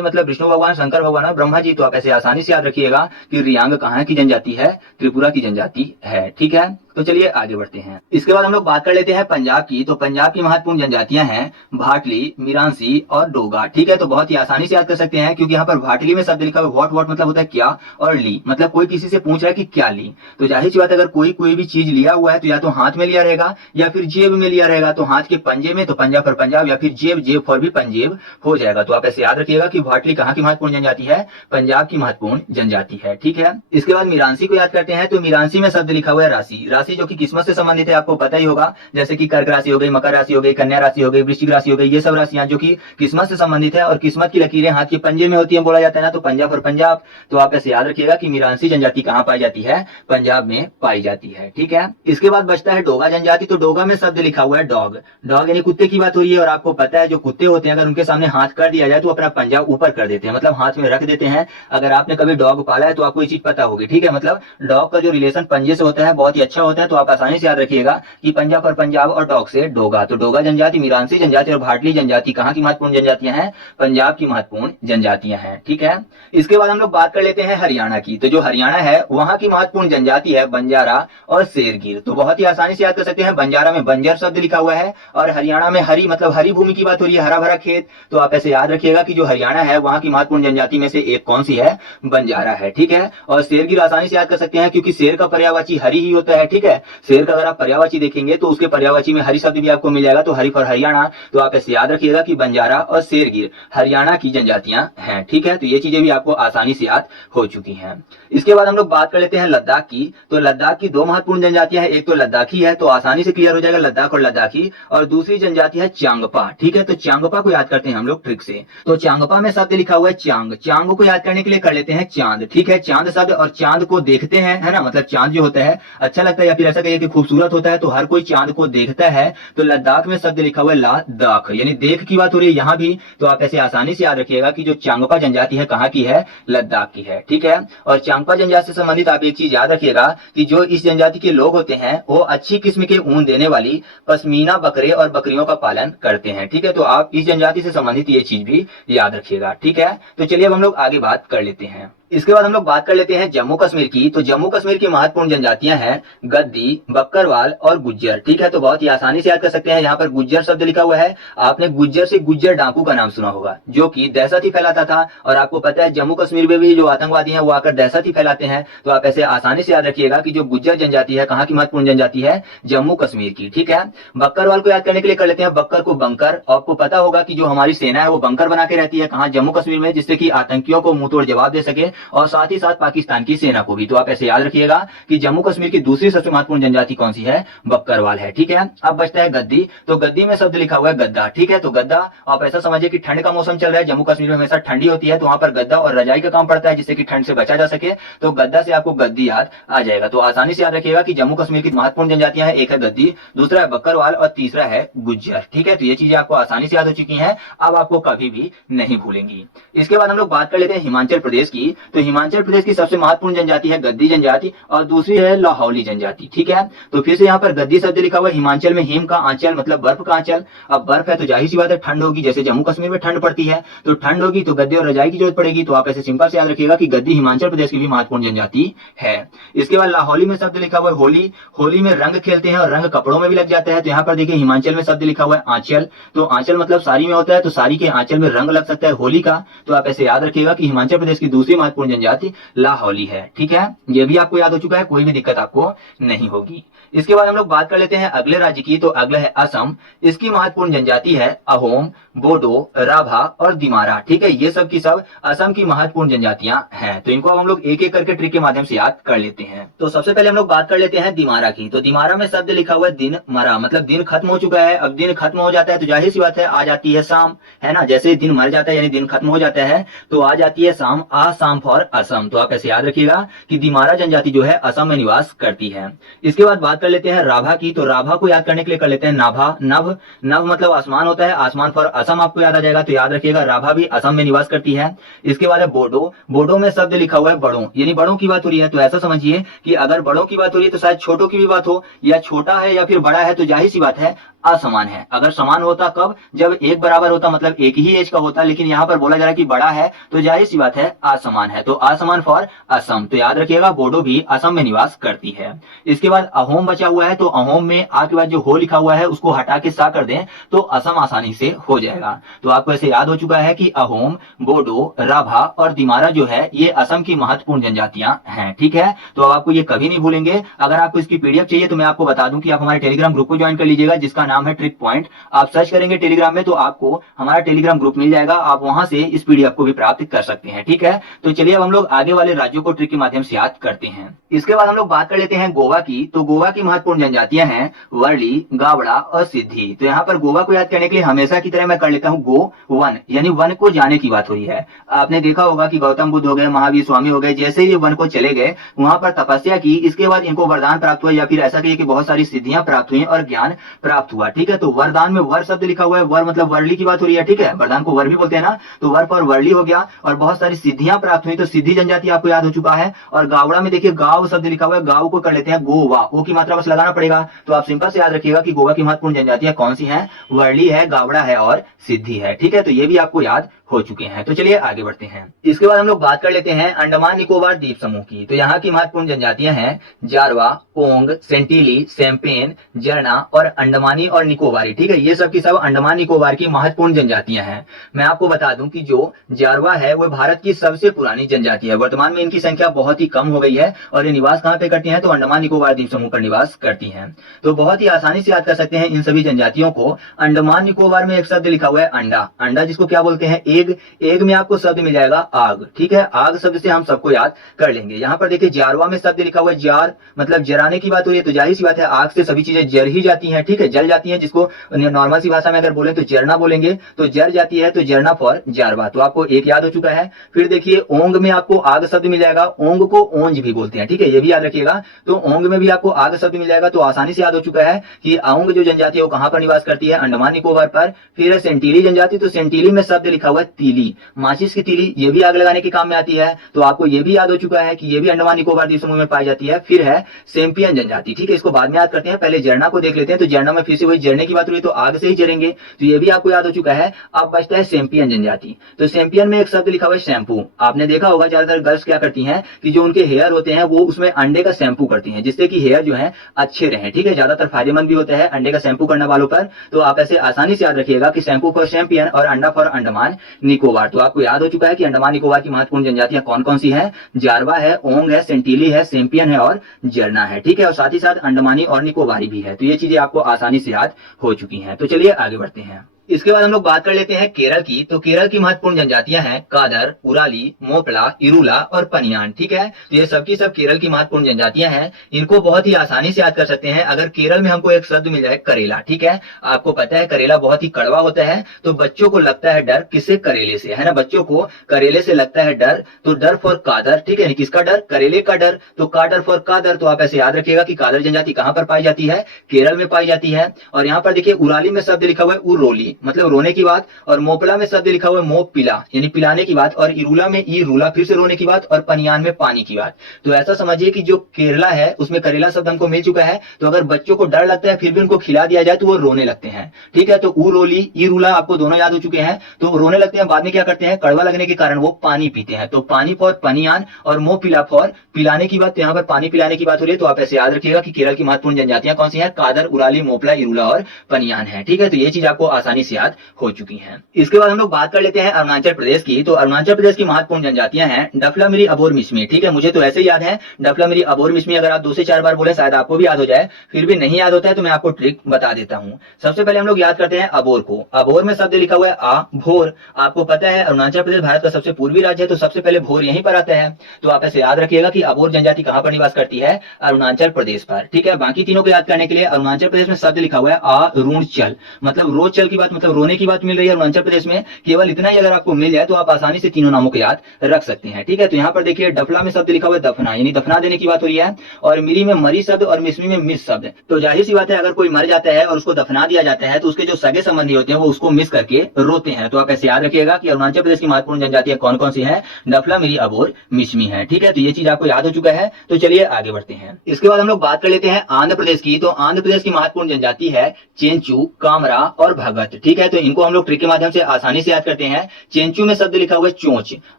मतलब विष्णु भगवान, शंकर भगवान और ब्रह्मा जी। तो आप ऐसे आसानी से याद रखिएगा कि रियांग कहाँ की जनजाति है? त्रिपुरा की जनजाति है, ठीक है। तो चलिए आगे बढ़ते हैं। इसके बाद हम लोग बात कर लेते हैं पंजाब की। तो पंजाब की महत्वपूर्ण जनजातियां हैं भाटली, मिरांसी और डोगा, ठीक है। तो बहुत ही आसानी से याद कर सकते हैं क्योंकि यहाँ पर भाटली में शब्द लिखा हुआ व्हाट, व्हाट मतलब होता है क्या, और ली मतलब कोई किसी से पूछ रहा है कि क्या ली। तो जाहिर सी बात अगर कोई भी चीज लिया हुआ है तो या तो हाथ में लिया रहेगा या फिर जेब में लिया रहेगा। तो हाथ के पंजे में तो पंजा पर पंजाब, या फिर जेब, जेब फॉर भी पंजेब हो जाएगा। तो आप ऐसे याद रखिएगा कि भाटली कहाँ की महत्वपूर्ण जनजाति है? पंजाब की महत्वपूर्ण जनजाति है, ठीक है। इसके बाद मिरांसी को याद करते हैं। तो मिरांसी में शब्द लिखा हुआ है राशि। राशि जो कि किस्मत से संबंधित है, आपको पता ही होगा, जैसे कि कर्क राशि हो गई, मकर राशि हो गई, कन्या राशि हो गई, वृश्चिक राशि हो गई। ये सब राशियां जो कि किस्मत से संबंधित है और किस्मत की लकीरें हाथ के पंजे में होती है, बोला जाता है ना, तो पंजाब और पंजाब। तो आप ऐसे याद रखिएगा कि मिरांसी जनजाति कहाँ पाई जाती है? पंजाब में पाई जाती है, ठीक है। इसके बाद बचता है डोगा जनजाति। तो डोगा में शब्द लिखा हुआ है डॉग। डॉग यानी कुत्ते की बात हो रही है। और आपको पता है जो कुत्ते होते हैं अगर उनके सामने हाथ कर दिया जाए तो अपना पंजा ऊपर कर देते हैं, मतलब हाथ में रख देते हैं। अगर आपने कभी डॉग पाला है तो आपको ये चीज पता होगी, ठीक है। मतलब डॉग का जो रिलेशन पंजे से होता है बहुत ही अच्छा होता है। तो आप आसानी से याद रखिएगा कि पंजाब और पंजाब और डॉग से डोगा। तो डोगा जनजाति, मिरांसी जनजाति और भाटली जनजाति कहाँ की महत्वपूर्ण जनजातियां हैं? पंजाब की महत्वपूर्ण जनजातियां हैं, ठीक है। इसके बाद हम लोग बात कर लेते हैं हरियाणा की। तो जो हरियाणा है वहां की महत्वपूर्ण जनजाति है बंजारा और शेरगिर। तो बहुत ही आसानी से याद कर सकते हैं। बंजारा में बंजर शब्द लिखा हुआ है और हरियाणा में हरी मतलब हरी भूमि की बात हो रही है, हरा भरा खेत। तो आप ऐसे याद रखिएगा कि जो हरियाणा है वहां की महत्वपूर्ण जनजाति में से एक कौन सी है? बंजारा है, ठीक है। और शेरगिर आसानी से याद कर सकते हैं क्योंकि शेर का पर्यायवाची हरी ही होता है, ठीक है। शेर का अगर आप पर्यायवाची देखेंगे तो उसके पर्यायवाची में हरी शब्द भी आपको मिल जाएगा, तो हरी फॉर हरियाणा। तो आप ऐसे याद रखिएगा कि बंजारा और शेरगिर हरियाणा की जनजातियां हैं, ठीक है। तो ये चीजें भी आपको आसानी से याद हो चुकी हैं। इसके बाद हम लोग बात कर लेते हैं लद्दाख की। तो लद्दाख की दो महत्वपूर्ण जनजातियां हैं, एक तो लद्दाखी है, तो आसानी से क्लियर हो जाएगा लद्दाख और लद्दाखी। और दूसरी जनजाति है चांगपा, ठीक है। तो चांगपा को याद करते हैं हम लोग ट्रिक से। तो चांगपा में शब्द लिखा हुआ है चांग। चांग को याद करने के लिए कर लेते हैं चांद, ठीक है। चांद शब्द और चांद को देखते हैं, है ना, मतलब चांद जो होता है अच्छा लगता है या फिर ऐसा कहिए कि खूबसूरत होता है, तो हर कोई चांद को देखता है। तो लद्दाख में शब्द लिखा हुआ है लादाख, यानी देख की बात हो रही है यहाँ भी। तो आप ऐसे आसानी से याद रखिएगा कि जो चांगपा जनजाति है कहाँ की है, लद्दाख की है, ठीक है। और चांगपा जनजाति से संबंधित आप एक चीज याद रखिएगा कि जो इस जनजाति के लोग होते हैं वो अच्छी किस्म के ऊन देने वाली पश्मीना बकरे और बकरियों का पालन करते हैं, ठीक है। तो आप इस जनजाति से संबंधित ये चीज भी याद रखिएगा, ठीक है। तो चलिए अब हम लोग आगे बात कर लेते हैं। इसके बाद हम लोग बात कर लेते हैं जम्मू कश्मीर की। तो जम्मू कश्मीर की महत्वपूर्ण जनजातियां हैं गद्दी, बक्करवाल और गुज्जर, ठीक है। तो बहुत ही आसानी से याद कर सकते हैं। यहाँ पर गुज्जर शब्द लिखा हुआ है। आपने गुज्जर से गुज्जर डाकू का नाम सुना होगा, जो कि दहशत ही फैलाता था। और आपको पता है जम्मू कश्मीर में भी जो आतंकवादी हैं वो आकर दहशत ही फैलाते हैं। तो आप ऐसे आसानी से याद रखिएगा कि जो गुज्जर जनजाति है कहाँ की महत्वपूर्ण जनजाति है, जम्मू कश्मीर की, ठीक है। बक्करवाल को याद करने के लिए कर लेते हैं बक्कर को बंकर। आपको पता होगा कि जो हमारी सेना है वो बंकर बना के रहती है कहाँ, जम्मू कश्मीर में, जिससे कि आतंकियों को मुंह तोड़ जवाब दे सके और साथ ही साथ पाकिस्तान की सेना को भी। तो आप ऐसे याद रखिएगा कि जम्मू कश्मीर की दूसरी सबसे महत्वपूर्ण जनजाति कौन सी है, बक्करवाल है, ठीक है। अब बचता है गद्दी। तो गद्दी में शब्द लिखा हुआ है गद्दा, ठीक है। तो गद्दा आप ऐसा समझिए कि ठंड का मौसम चल रहा है, जम्मू कश्मीर में हमेशा ठंडी होती है, तो वहां पर गद्दा और रजाई का काम पड़ता है जिससे कि ठंड से बचा जा सके। तो गद्दा से आपको गद्दी याद आ जाएगा। तो आसानी से याद रखिएगा कि जम्मू कश्मीर की महत्वपूर्ण जनजातियां हैं, एक है गद्दी, दूसरा है बक्करवाल और तीसरा है गुज्जर, ठीक है। तो ये चीजें आपको आसानी से याद हो चुकी हैं, अब आपको कभी भी नहीं भूलेंगी। इसके बाद हम लोग बात कर लेते हैं हिमाचल प्रदेश की। तो हिमाचल प्रदेश की सबसे महत्वपूर्ण जनजाति है गद्दी जनजाति और दूसरी है लाहौली जनजाति, ठीक है। तो फिर से यहाँ पर गद्दी शब्द लिखा हुआ है। हिमाचल में हिम का आंचल मतलब बर्फ का आंचल। अब बर्फ है तो जाहिर सी बात है ठंड होगी, जैसे जम्मू कश्मीर में ठंड पड़ती है, तो ठंड होगी तो गद्दे और रजाई की जरूरत पड़ेगी। तो आप ऐसे सिंपल से याद रखिएगा कि गद्दी हिमाचल प्रदेश की भी महत्वपूर्ण जनजाति है। इसके बाद लाहौली में शब्द लिखा हुआ है होली। होली में रंग खेलते हैं और रंग कपड़ों में भी लग जाता है। तो यहाँ पर देखिए हिमाचल में शब्द लिखा हुआ है आंचल। तो आंचल मतलब साड़ी में होता है, तो साड़ी के आंचल में रंग लग सकता है होली का। तो आप ऐसे याद रखिएगा कि हिमाचल प्रदेश की दूसरी महत्वपूर्ण जनजाति लाहौली है, ठीक है। ये भी आपको याद हो चुका है, कोई भी दिक्कत आपको नहीं होगी। इसके बाद हम लोग बात कर लेते हैं अगले राज्य की। तो अगला है असम। इसकी महत्वपूर्ण जनजाति है अहोम, बोडो, राभा और दिमारा, ठीक है। ये सब की सब असम की महत्वपूर्ण जनजातियां हैं। तो इनको अब हम लोग एक एक करके ट्रिक के माध्यम से याद कर लेते हैं। तो सबसे पहले हम लोग बात कर लेते हैं दिमारा की। तो दिमारा में शब्द लिखा हुआ है दिन मरा, मतलब दिन खत्म हो चुका है। अब दिन खत्म हो जाता है तो जाहिर सी बात है आ जाती है शाम, है ना। जैसे दिन मर जाता है यानी दिन खत्म हो जाता है तो आ जाती है शाम, आसाम फॉर असम। तो आप ऐसे याद रखिएगा कि दिमारा जनजाति जो है असम में निवास करती है। इसके बाद बात कर लेते हैं राभा की। तो राभा को याद करने के लिए कर लेते हैं नाभा। नभ, नभ मतलब आसमान होता है, आसमान फॉर असम आपको याद आ जाएगा। तो याद रखिएगा राभा भी असम में निवास करती है। इसके बाद है बोडो। बोडो में शब्द लिखा हुआ है बड़ों, यानी बड़ों की बात हो रही है। तो ऐसा समझिए कि अगर बड़ों की बात हो रही है तो शायद छोटों की भी बात हो, या छोटा है या फिर बड़ा है, तो जाहिर सी बात है असमान है। अगर समान होता कब, जब एक बराबर होता, मतलब एक ही एज का होता। लेकिन यहाँ पर बोला जा रहा है कि बड़ा है तो जाहिर सी बात है असमान है। तो असमान फॉर असम। तो याद रखिएगा बोडो भी असम में निवास करती है। इसके बाद अहोम बचा हुआ है। तो अहोम में आ के बाद जो हो लिखा हुआ है उसको हटा के सा कर दें तो असम आसानी से हो जाएगा। तो आपको ऐसे याद हो चुका है कि अहोम, बोडो, राभा और दिमारा जो है ये असम की महत्वपूर्ण जनजातियां हैं, ठीक है। तो अब आपको ये कभी नहीं भूलेंगे। अगर आपको इसकी पीडीएफ चाहिए तो मैं आपको बता दूं कि आप हमारे टेलीग्राम ग्रुप को ज्वाइन कर लीजिएगा, जिसका नाम है ट्रिक पॉइंट। आप सर्च करेंगे टेलीग्राम में तो आपको हमारा टेलीग्राम ग्रुप मिल जाएगा, आप वहां से इस पीडीएफ को भी प्राप्त कर सकते हैं, ठीक है। तो चलिए अब हम लोग आगे वाले राज्यों को ट्रिक के माध्यम से याद करते हैं। इसके बाद हम लोग बात कर लेते हैं गोवा की। तो गोवा की महत्वपूर्ण जनजातियां हैं वर्ली, गावड़ा और सिद्धि। तो यहाँ पर गोवा को याद करने के लिए हमेशा की तरह मैं कर लेता हूँ गो वन, यानी वन को जाने की बात हो रही है। आपने देखा होगा कि गौतम बुद्ध हो गए, महावीर स्वामी हो गए, जैसे ही वन को चले गए वहां पर तपस्या की, इसके बाद इनको वरदान प्राप्त हुआ, या फिर ऐसा कहिए कि बहुत सारी सिद्धियां प्राप्त हुई और ज्ञान प्राप्त हुआ, ठीक है। तो वरदान में वर शब्द लिखा हुआ है, वर मतलब वर्ली की बात हो रही है, ठीक है। वरदान को वर भी बोलते हैं ना, तो वर पर वर्ली हो गया और बहुत सारी सिद्धियां प्राप्त हुई। तो सिद्धि जनजाति आपको याद हो चुका है। और गावड़ा में देखिए गांव शब्द लिखा हुआ है, गांव को कर लेते हैं गोवा, ओ की मात्रा बस लगाना पड़ेगा। तो आप सिंपल से याद रखिएगा कि गोवा की महत्वपूर्ण जनजातियां कौन सी हैं, वर्ली है, गावड़ा है और सिद्धि है, ठीक है। तो ये भी आपको याद हो चुके हैं। तो चलिए आगे बढ़ते हैं। इसके बाद हम लोग बात कर लेते हैं अंडमान निकोबार द्वीप समूह की। तो यहाँ की महत्वपूर्ण जनजातियां हैं जारवा, ओंग, सेंटिली, सैम्पेन, जरना और अंडमानी और निकोबारी, ठीक है। ये सब की सब अंडमान निकोबार की महत्वपूर्ण जनजातियां हैं। मैं आपको बता दूं कि जो जारवा है वो भारत की सबसे पुरानी जनजाति है। वर्तमान में इनकी संख्या बहुत ही कम हो गई है और ये निवास कहाँ पे करती हैं, तो अंडमान निकोबार द्वीप समूह पर निवास करती हैं। तो बहुत ही आसानी से याद कर सकते हैं इन सभी जनजातियों को। अंडमान निकोबार में एक शब्द लिखा हुआ है अंडा। अंडा जिसको क्या बोलते हैं, एग, एग में आपको शब्द मिल जाएगा आग, ठीक है। आग शब्द से हम सबको याद कर लेंगे। यहाँ पर देखिए जारवा में शब्द लिखा हुआ है जार, मतलब जराने की बात हो रही है, तो जाहिर सी बात है आग से सभी चीजें जर ही जाती हैं, ठीक है, जल जाती हैं, जिसको नॉर्मल सी भाषा में अगर बोले तो जरना बोलेंगे, तो जर जाती है, तो जरना फॉर जारवा। तो आपको एक याद हो चुका है। फिर देखिए ओंग में आपको आग शब्द मिल जाएगा, ओंग को ओंज भी बोलते हैं, ठीक है, ये भी याद रखिएगा। तो ओंग में भी आपको आग शब्द मिल जाएगा। तो आसानी से याद हो चुका है कि ओंग जो जनजाति है वो कहां पर निवास करती है, अंडमान निकोबार पर। फिर सेंटीली जनजाति, तो सेंटीली में शब्द लिखा हुआ है तीली, माचिस की तीली, ये भी आग लगाने के काम में आती है। तो आपको ये भी याद हो चुका है कि ये भी अंडमान निकोबार द्वीप समूह में पाई जाती है। फिर है सेम्पियन जनजाति, ठीक है, इसको बाद में याद करते हैं, पहले झरना को देख लेते हैं। तो झरना में फिर से वही जरने की बात हुई, तो आग से ही जरेंगे, तो ये भी आपको याद हो चुका है। अब बचता है सेम्पियन जनजाति। तो सेम्पियन में एक शब्द लिखा हुआ है शैम्पू। आपने देखा होगा ज्यादातर गर्ल्स क्या करती हैं कि जो उनके हेयर होते हैं वो उसमें अंडे का शैम्पू करती हैं, जिससे कि हेयर जो है अच्छे रहे, ठीक है, ज्यादातर फायदेमंद भी होता है अंडे का शैम्पू करने वालों पर। तो आप ऐसे आसानी से याद रखिएगा कि शैम्पू फॉर चैंपियन और अंडा फॉर अंडमान निकोबार। तो आपको याद हो चुका है कि अंडमान निकोबार की महत्वपूर्ण जनजातियां कौन कौन सी हैं, जारवा है, ओंग है, सेंटीली है, सेम्पियन है और जरना है, ठीक है, और साथ ही साथ अंडमानी और निकोबारी भी है। तो ये चीजें आपको आसानी से याद हो चुकी हैं। तो चलिए आगे बढ़ते हैं। इसके बाद हम लोग बात कर लेते हैं केरल की। तो केरल की महत्वपूर्ण जनजातियां हैं कादर, उराली, मोपला, इरूला और पनियान, ठीक है। तो ये सबकी सब केरल की महत्वपूर्ण जनजातियां हैं। इनको बहुत ही आसानी से याद कर सकते हैं अगर केरल में हमको एक शब्द मिल जाए करेला, ठीक है। आपको पता है करेला बहुत ही कड़वा होता है, तो बच्चों को लगता है डर, किससे, करेले से, है ना, बच्चों को करेले से लगता है डर। तो डर फॉर कादर, ठीक है, किसका डर, करेले का डर, तो कादर फॉर कादर। तो आप ऐसे याद रखिएगा कि कादर जनजाति कहां पर पाई जाती है, केरल में पाई जाती है। और यहाँ पर देखिए उराली में शब्द लिखा हुआ है उरोली, मतलब रोने की बात, और मोपला में शब्द लिखा हुआ है मोप पिला, यानी पिलाने की बात, और इरूला में ई रूला, फिर से रोने की बात, और पनियान में पानी की बात। तो ऐसा समझिए कि जो केरला है उसमें करेला शब्द हमको मिल चुका है। तो अगर बच्चों को डर लगता है फिर भी उनको खिला दिया जाए तो वो रोने लगते हैं, ठीक है। तो उरोली, ई रूला आपको दोनों याद हो चुके हैं। तो रोने लगते हैं, बाद में क्या करते हैं, कड़वा लगने के कारण वो पानी पीते हैं। तो पानी फॉर पनियान और मोप पिला फॉर पिलाने की बात। तो यहाँ पर पानी पिलाने की बात हो रही है। तो आप ऐसे याद रखिएगा कि केरल की महत्वपूर्ण जनजातियां कौन सी हैं, कादर, उराली, मोपला, इरूला और पनियान है, ठीक है। तो ये चीज आपको आसानी से याद हो चुकी है। इसके बाद हम लोग बात कर लेते हैं अरुणाचल प्रदेश की। तो अरुणाचल प्रदेश की महत्वपूर्ण जनजातियां हैं डफला मिरी, अबोर, मिश्मी, ठीक है। मुझे तो ऐसे ही याद है डफला मिरी, अबोर, मिश्मी। अगर आप 2 से 4 बार बोले शायद आपको भी याद हो जाए, फिर भी नहीं याद होता है तो मैं आपको ट्रिक बता देता हूं। सबसे पहले हम लोग याद करते हैं अबोर को। अबोर में शब्द लिखा हुआ है आ भोर। आपको पता है अरुणाचल प्रदेश भारत का सबसे पूर्वी राज्य है, तो सबसे पहले भोर यहीं पर आता है। तो आप ऐसे याद रखिएगा कि अबोर जनजाति कहां पर निवास करती है, अरुणाचल प्रदेश पर, ठीक है। बाकी तीनों को याद करने के लिए अरुणाचल प्रदेश में शब्द लिखा हुआ है आ ऋण चल, मतलब रोज चल की बात, मतलब रोने की बात मिल रही है अरुणाचल प्रदेश में। केवल इतना ही अगर आपको मिल जाए तो आप आसानी से तीनों नामों को याद रख सकते हैं, ठीक है। तो यहाँ पर देखिए डफला में शब्द लिखा हुआ है दफना, यानी दफना देने की बात हो रही है, और मिरी में मरी शब्द और मिश्मी में मिस शब्द। तो जाहिर सी बात है अगर कोई मर जाता है और उसको दफना दिया जाता है तो उसके जो सगे संबंधी होते हैं वो उसको मिस करके रोते हैं। तो आप ऐसे याद रखिएगा कि अरुणाचल प्रदेश की महत्वपूर्ण जनजातियां कौन कौन सी है, डफला, मिरी, अबोर, मिश्मी है, ठीक है। तो ये चीज आपको याद हो चुका है। तो चलिए आगे बढ़ते हैं। इसके बाद हम लोग बात कर लेते हैं आंध्र प्रदेश की। तो आंध्र प्रदेश की महत्वपूर्ण जनजाति है चेंचू, कामरा और भगत, ठीक है। तो इनको हम लोग ट्रिक के माध्यम से आसानी से याद करते हैं। चेंचू में शब्द लिखा हुआ है चोंच,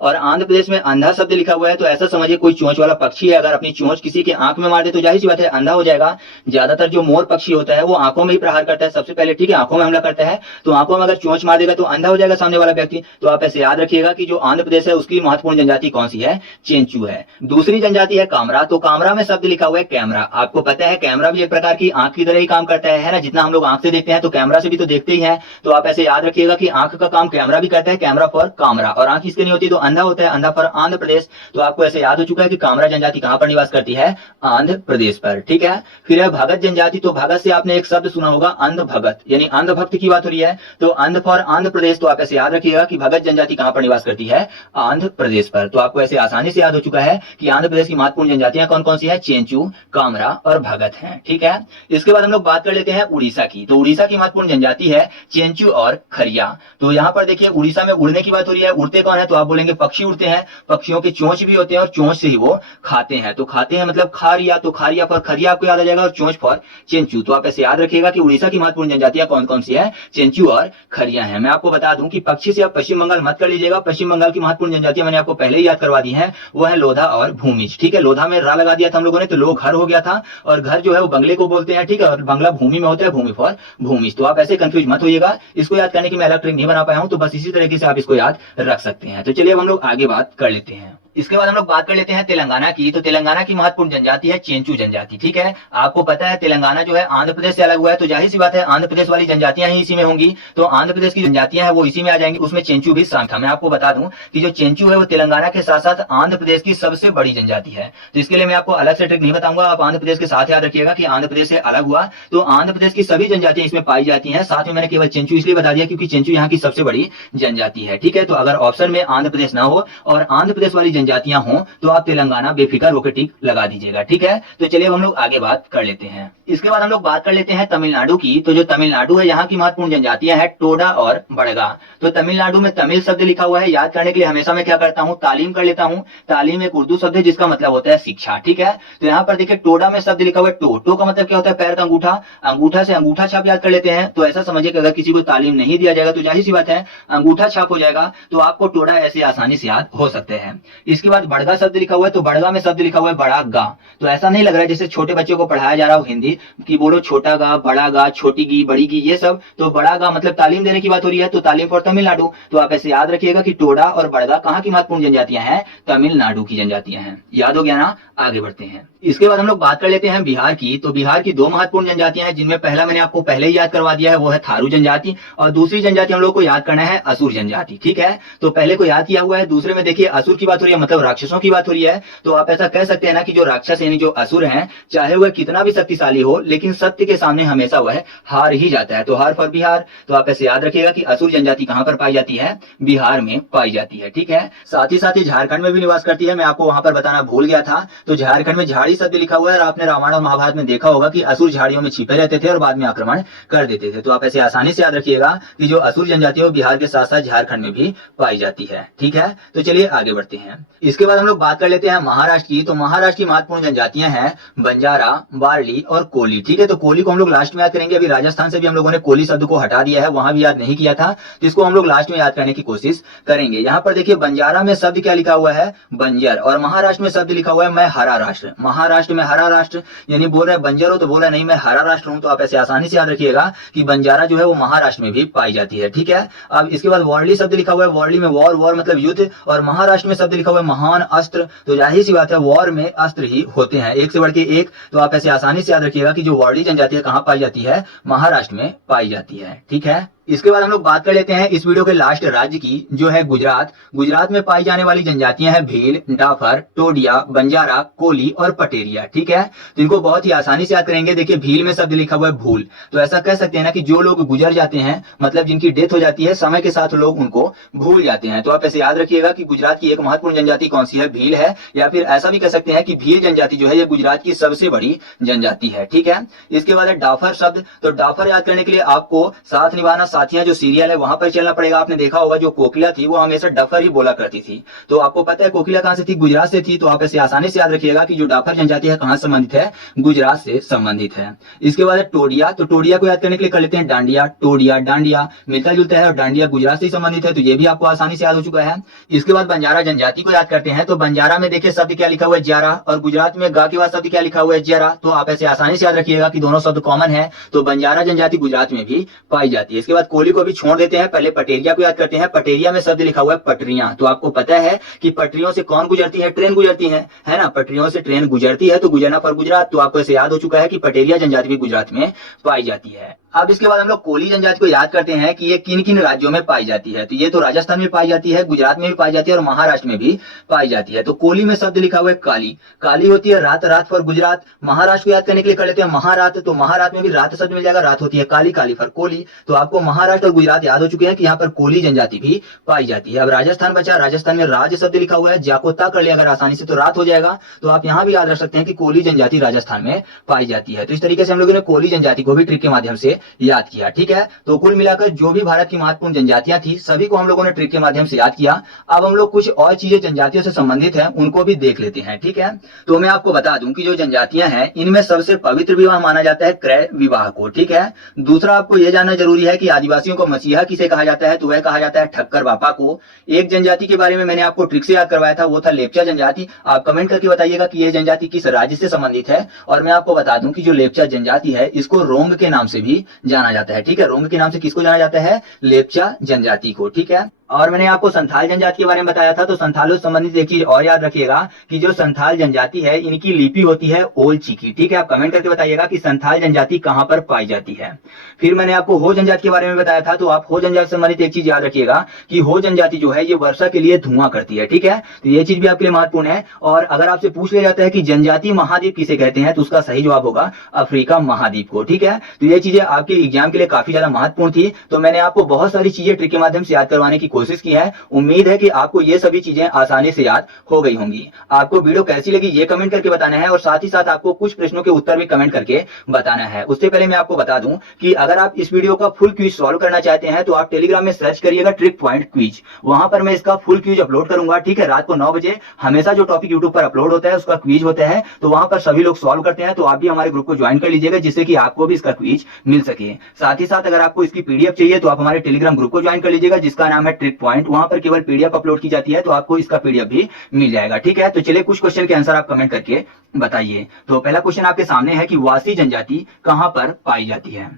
और आंध्र प्रदेश में अंधा शब्द लिखा हुआ है। तो ऐसा समझिए कोई चोंच वाला पक्षी है, अगर अपनी चोंच किसी के आंख में मार दे तो जाहिर सी बात है अंधा हो जाएगा। ज्यादातर जो मोर पक्षी होता है वो आंखों में ही प्रहार करता है सबसे पहले, ठीक है, आंखों में हमला करता है। तो आंखों में अगर चोंच मार देगा तो अंधा हो जाएगा सामने वाला व्यक्ति। तो आप ऐसे याद रखिएगा कि जो आंध्र प्रदेश है उसकी महत्वपूर्ण जनजाति कौन सी है, चेंचू है। दूसरी जनजाति है कामरा। तो कामरा में शब्द लिखा हुआ है कैमरा। आपको पता है कैमरा भी एक प्रकार की आंख की तरह ही काम करता है ना, जितना हम लोग आंख से देखते हैं तो कैमरा से भी तो देखते ही है। तो आप ऐसे याद रखिएगा कि आंख का काम कैमरा भी करता है, कैमरा फॉर कामरा, और आंख इसके नहीं होती तो अंधा होता है, अंधा फॉर आंध्र प्रदेश। तो आपको ऐसे याद हो चुका है कि कामरा जनजाति कहां पर निवास करती है, आंध्र प्रदेश पर, ठीक है। फिर है भगत जनजाति। तो भगत से आपने एक शब्द सुना होगा अंध भगत, यानी अंध भक्त की बात हो रही है। तो अंध फॉर आंध्र प्रदेश। तो आप ऐसे याद रखिएगा कि भगत जनजाति कहां पर निवास करती है, आंध्र प्रदेश पर। तो आपको ऐसे आसानी से याद हो चुका है कि आंध्र प्रदेश की महत्वपूर्ण जनजातियां कौन कौन सी है, चेंचू, कामरा और भगत हैं, ठीक है। इसके बाद हम लोग बात कर लेते हैं उड़ीसा की। तो उड़ीसा की महत्वपूर्ण जनजाति है चेंचू और खरिया। तो यहाँ पर देखिए उड़ीसा में उड़ने की बात हो रही है। उड़ते कौन है, तो आप बोलेंगे पक्षी उड़ते हैं, पक्षियों के चोंच भी होते हैं और चोंच से ही वो खाते हैं। तो खाते हैं मतलब खारिया, तो खारिया फॉर खरिया आपको याद आ जाएगा, और चोंच फॉर चेंचू। तो आप ऐसे याद रखिएगा कि उड़ीसा की महत्वपूर्ण जनजातियां कौन कौन सी है, चेंचू और खरिया है। मैं आपको बता दूं कि पक्षी से आप पश्चिम बंगाल मत कर लीजिएगा। पश्चिम बंगाल की महत्वपूर्ण जनजातियां मैंने आपको पहले ही याद करवा दी है, वो है लोधा और भूमिज, ठीक है। लोधा में रा लगा दिया था हम लोगों ने तो लो घर हो गया था, और घर जो है वो बंगले को बोलते हैं, ठीक है, और बंगला भूमि में होता है, भूमि फॉर भूमिज। तो आप ऐसे कंफ्यूज मत होइएगा। इसको याद करने की मैं अलग ट्रिक नहीं बना पाया हूं, तो बस इसी तरीके से आप इसको याद रख सकते हैं। तो चलिए अब हम लोग आगे बात कर लेते हैं। इसके बाद हम लोग बात कर लेते हैं तेलंगाना की। तो तेलंगाना की महत्वपूर्ण जनजाति है चेंचू जनजाति। ठीक है, आपको पता है तेलंगाना जो है आंध्र प्रदेश से अलग हुआ है, तो जाहिर सी बात है आंध्र प्रदेश वाली जनजातियां ही इसी में होंगी, तो आंध्र प्रदेश की जनजातियां हैं वो इसी में आ जाएंगी, उसमें चेंचू भी शामिल था। मैं आपको बता दूं कि जो चेंचू है वो तेलंगाना के साथ साथ आंध्र प्रदेश की सबसे बड़ी जनजाति है। तो इसके लिए मैं आपको अलग से ट्रिक नहीं बताऊंगा, आप आंध्र प्रदेश के साथ याद रखिएगा कि आंध्र प्रदेश से अलग हुआ तो आंध्र प्रदेश की सभी जनजातियां इसमें पाई जाती हैं। साथ में मैंने केवल चेंचू इसलिए बता दिया क्योंकि चेंचू यहाँ की सबसे बड़ी जनजाति है। ठीक है, तो अगर ऑप्शन में आंध्र प्रदेश ना हो और आंध्र प्रदेश वाली जनजातियां हो तो आप तेलंगाना बेफिक्र होकर टिक लगा दीजिएगा। ठीक है, तो चलिए हम लोग आगे बात कर लेते हैं। इसके बाद हम लोग बात कर लेते हैं तमिलनाडु की। तो जो तमिलनाडु है यहाँ की महत्वपूर्ण जनजातियां हैं टोडा और बड़गा। तो तमिलनाडु में तमिल शब्द लिखा हुआ है, याद करने के लिए हमेशा मैं क्या करता हूँ तालीम कर लेता हूँ। तालीम एक उर्दू शब्द है जिसका मतलब होता है शिक्षा। ठीक है, तो यहाँ पर देखिए टोडा में शब्द लिखा हुआ है टो। टो का मतलब क्या होता है पैर का अंगूठा, अंगूठा से अंगूठा छाप याद कर लेते हैं। तो ऐसा समझिए कि अगर किसी को तालीम नहीं दिया जाएगा तो जाहिर सी बात है अंगूठा छाप हो जाएगा, तो आपको टोडा ऐसे आसानी से याद हो सकते हैं। इसके बाद बड़गा शब्द लिखा हुआ है, तो बड़गा में शब्द लिखा हुआ है बड़ा गा। तो ऐसा नहीं लग रहा है जैसे छोटे बच्चों को पढ़ाया जा रहा हो हिंदी कि बोलो छोटा गा, बड़ा गा, छोटी गी, बड़ी गी, ये सब। तो बड़ा गा मतलब तालीम देने की बात हो रही है, तो तालीम फॉर तमिलनाडु। तो आप ऐसे याद रखिएगा कि टोडा और बड़गा कहाँ की महत्वपूर्ण जनजातियां हैं, तमिलनाडु की जनजातियां हैं। याद हो गया ना, आगे बढ़ते हैं। इसके बाद हम लोग बात कर लेते हैं बिहार की। तो बिहार की दो महत्वपूर्ण जनजातियां हैं जिनमें पहला मैंने आपको पहले ही याद करवा दिया है, वो है थारू जनजाति, और दूसरी जनजाति हम लोग को याद करना है असुर जनजाति। ठीक है, तो पहले को याद किया हुआ है, दूसरे में देखिए असुर की बात हो रही है, मतलब राक्षसों की बात हो रही है। तो आप ऐसा कह सकते हैं ना कि जो राक्षस यानी जो असुर हैं, चाहे वह कितना भी शक्तिशाली हो लेकिन सत्य के सामने हमेशा वह हार ही जाता है। तो हार फॉर बिहार। तो आप ऐसे याद रखिएगा कि असुर जनजाति कहां पर पाई जाती है, बिहार में पाई जाती है। ठीक है, साथ ही झारखंड में भी निवास करती है, मैं आपको वहां पर बताना भूल गया था। तो झारखंड में झाड़ी शब्द लिखा हुआ है, और आपने रामायण और महाभारत में देखा होगा कि असुर झाड़ियों में छिपे रहते थे और बाद में आक्रमण कर देते थे। तो आप ऐसे आसानी से याद रखिएगा कि जो असुर जनजाति है वो बिहार के साथ साथ झारखंड में भी पाई जाती है। ठीक है, तो चलिए आगे बढ़ते हैं। इसके बाद हम लोग बात कर लेते हैं महाराष्ट्र की। तो महाराष्ट्र की महत्वपूर्ण जनजातियां हैं बंजारा, वारली और कोली। ठीक है, तो कोली को हम लोग लास्ट में याद करेंगे। अभी राजस्थान से भी हम लोगों ने कोली शब्द को हटा दिया है, वहां भी याद नहीं किया था, तो इसको हम लोग लास्ट में याद करने की कोशिश करेंगे। यहाँ पर देखिए बंजारा में शब्द क्या लिखा हुआ है, बंजर, और महाराष्ट्र में शब्द लिखा हुआ है मैं हरा राष्ट्र। महाराष्ट्र में हरा राष्ट्र यानी बोल रहे बंजर हो तो बोल रहे नहीं मैं हरा राष्ट्र हूं। तो आप ऐसे आसानी से याद रखिएगा कि बंजारा जो है वो महाराष्ट्र में भी पाई जाती है। ठीक है, अब इसके बाद वारली शब्द लिखा हुआ है, वारली में वॉर, वॉर मतलब युद्ध, और महाराष्ट्र में शब्द लिखा हुआ है महान अस्त्र। तो जाहिर सी बात है वॉर में अस्त्र ही होते हैं, एक से बढ़ के एक। तो आप ऐसे आसानी से याद रखिएगा कि जो वारली जनजाति है कहाँ पाई जाती है, महाराष्ट्र में पाई जाती है। ठीक है, इसके बाद हम लोग बात कर लेते हैं इस वीडियो के लास्ट राज्य की, जो है गुजरात। गुजरात में पाई जाने वाली जनजातियां हैं भील, डाफर, टोडिया, बंजारा, कोली और पटेरिया। ठीक है, तो इनको बहुत ही आसानी से याद करेंगे। देखिए भील में शब्द लिखा हुआ है भूल। तो ऐसा कह सकते हैं ना कि जो लोग गुजर जाते हैं, मतलब जिनकी डेथ हो जाती है, समय के साथ लोग उनको भूल जाते हैं। तो आप ऐसे याद रखिएगा कि गुजरात की एक महत्वपूर्ण जनजाति कौन सी है, भील है, या फिर ऐसा भी कह सकते हैं कि भील जनजाति जो है ये गुजरात की सबसे बड़ी जनजाति है। ठीक है, इसके बाद है डाफर शब्द। तो डाफर याद करने के लिए आपको साथ निभाना साथियां जो सीरियल है वहां पर चलना पड़ेगा। आपने देखा होगा जो कोकिला थी वो हमेशा डफर ही बोला करती थी। तो आपको पता है कोकिला कहां से थी, गुजरात से थी। तो आप ऐसे आसानी से याद रखिएगा कि जो डाफर जनजाति है कहां संबंधित है, गुजरात से संबंधित है। इसके बाद है टोडिया। तो टोडिया को याद करने के लिए कर लेते हैं डांडिया। टोडिया डांडिया मिलता जुलता है और डांडिया गुजरात से संबंधित है, तो ये भी आपको आसानी से याद हो चुका है। इसके बाद बंजारा जनजाति को याद करते हैं। तो बंजारा में देखिए शब्द क्या लिखा हुआ है, ज्यारा, और गुजरात में गा के बाद शब्द क्या लिखा हुआ है, ज्यारा। तो आप ऐसे आसानी से याद रखिएगा कि दोनों शब्द कॉमन है। तो बंजारा जनजाति गुजरात में भी पाई जाती है। इसके बाद कोली को भी छोड़ देते हैं, पहले पटेरिया को याद करते हैं। पटेरिया में शब्द लिखा हुआ है पटरियां। तो आपको पता है कि पटरियों से कौन गुजरती है, ट्रेन गुजरती है ना, पटरियों से ट्रेन गुजरती है, तो गुजरना पर गुजरात। तो आपको ऐसे याद हो चुका है कि पटेरिया जनजाति भी गुजरात में पाई जाती है। अब इसके बाद हम लोग कोली जनजाति को याद करते हैं कि ये किन किन राज्यों में पाई जाती है। तो ये तो राजस्थान में पाई जाती है, गुजरात में भी पाई जाती है और महाराष्ट्र में भी पाई जाती है। तो कोली में शब्द लिखा हुआ है काली। काली होती है रात, रात फॉर गुजरात। महाराष्ट्र को याद करने के लिए कर लेते हैं महारात। तो महारात में भी रात शब्द मिल जाएगा, रात होती है काली, काली फॉर कोली। तो आपको महाराष्ट्र और गुजरात याद हो चुके हैं कि यहाँ पर कोली जनजाति भी पाई जाती है। अब राजस्थान बचा, राजस्थान में राज शब्द लिखा हुआ है, जाकोता कर लिया अगर आसानी से तो रात हो जाएगा। तो आप यहाँ भी याद रख सकते हैं कि कोली जनजाति राजस्थान में पाई जाती है। तो इस तरीके से हम लोगों ने कोली जनजाति को भी ट्रिक के माध्यम से याद किया। ठीक है, तो कुल मिलाकर जो भी भारत की महत्वपूर्ण जनजातियां थी सभी को हम लोगों ने ट्रिक के माध्यम से याद किया। अब हम लोग कुछ और चीजें जनजातियों से संबंधित हैं उनको भी देख लेते हैं। ठीक है, तो मैं आपको बता दूं कि जो जनजातियां हैं इनमें सबसे पवित्र विवाह माना जाता है क्रय विवाह को। ठीक है, दूसरा आपको यह जानना जरूरी है कि आदिवासियों को मसीहा किसे कहा जाता है, तो वह कहा जाता है ठक्कर बापा को। एक जनजाति के बारे में मैंने आपको ट्रिक से याद करवाया था, वो था लेप्चा जनजाति। आप कमेंट करके बताइएगा कि यह जनजाति किस राज्य से संबंधित है। और मैं आपको बता दूं कि जो लेप्चा जनजाति है इसको रोंग के नाम से भी जाना जाता है। ठीक है, रोंग के नाम से किसको जाना जाता है, लेप्चा जनजाति को। ठीक है, और मैंने आपको संथाल जनजाति के बारे में बताया था, तो संथालों से संबंधित एक चीज और याद रखिएगा कि जो संथाल जनजाति है इनकी लिपि होती है ओल चिकी। ठीक है, आप कमेंट करके बताइएगा कि संथाल जनजाति कहां पर पाई जाती है। फिर मैंने आपको हो जनजाति के बारे में बताया था, तो आप हो जनजाति से संबंधित एक चीज याद रखिएगा कि हो जनजाति जो है ये वर्षा के लिए धुआं करती है। ठीक है, तो ये चीज भी आपके लिए महत्वपूर्ण है। और अगर आपसे पूछ लिया जाता है कि जनजातीय महाद्वीप किसे कहते हैं, तो उसका सही जवाब होगा अफ्रीका महाद्वीप को। ठीक है, तो ये चीजें आपके एग्जाम के लिए काफी ज्यादा महत्वपूर्ण थी। तो मैंने आपको बहुत सारी चीजें ट्रिक के माध्यम से याद करवाने की कोशिश की है। उम्मीद है कि आपको ये सभी चीजें आसानी से याद हो गई होंगी। आपको वीडियो कैसी लगी ये कमेंट करके बताना है, और साथ ही साथ आपको कुछ प्रश्नों के उत्तर भी कमेंट करके बताना है। उससे पहले मैं आपको बता दूं कि अगर आप इस वीडियो का फुल क्विज सॉल्व करना चाहते हैं तो आप टेलीग्राम में सर्च करिएगा ट्रिक पॉइंट क्विज, वहां पर मैं इसका फुल क्विज अपलोड करूंगा। ठीक है, रात को 9 बजे हमेशा जो टॉपिक यूट्यूब पर अपलोड होता है उसका क्विज होता है, तो वहां पर सभी लोग सॉल्व करते हैं। तो आप भी हमारे ग्रुप को ज्वाइन कर लीजिएगा, जिससे कि आपको भी इसका क्विज मिल सके। साथ ही साथ अगर आपको इसकी पीडीएफ चाहिए तो आप हमारे टेलीग्राम ग्रुप को ज्वाइन कर लीजिएगा, जिसका नाम है ट्रिक पॉइंट। वहां पर केवल पीडीएफ अपलोड की जाती है, तो आपको इसका पीडीएफ भी मिल जाएगा। ठीक है, तो चलिए कुछ क्वेश्चन के आंसर आप कमेंट करके बताइए। तो पहला क्वेश्चन आपके सामने है कि वासी जनजाति कहां पर पाई जाती है।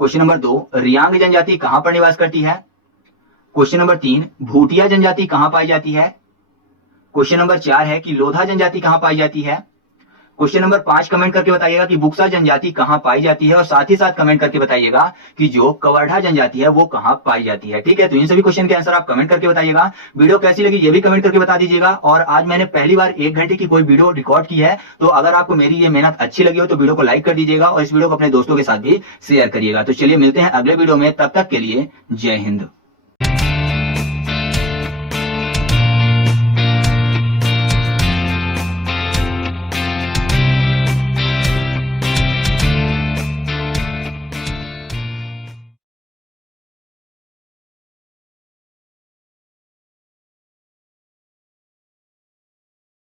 क्वेश्चन नंबर 2, रियांग जनजाति कहां पर निवास करती है। क्वेश्चन नंबर 3, भूटिया जनजाति कहां पाई जाती है। क्वेश्चन नंबर 4 है कि लोधा जनजाति कहां पाई जाती है। क्वेश्चन नंबर 5 कमेंट करके बताइएगा कि बुक्सा जनजाति कहां पाई जाती है, और साथ ही साथ कमेंट करके बताइएगा कि जो कवर्धा जनजाति है वो कहां पाई जाती है। ठीक है, तो इन सभी क्वेश्चन के आंसर आप कमेंट करके बताइएगा। वीडियो कैसी लगी ये भी कमेंट करके बता दीजिएगा। और आज मैंने पहली बार 1 घंटे की कोई वीडियो रिकॉर्ड की है, तो अगर आपको मेरी ये मेहनत अच्छी लगी हो तो वीडियो को लाइक कर दीजिएगा और इस वीडियो को अपने दोस्तों के साथ भी शेयर करिएगा। तो चलिए मिलते हैं अगले वीडियो में, तब तक के लिए जय हिंद।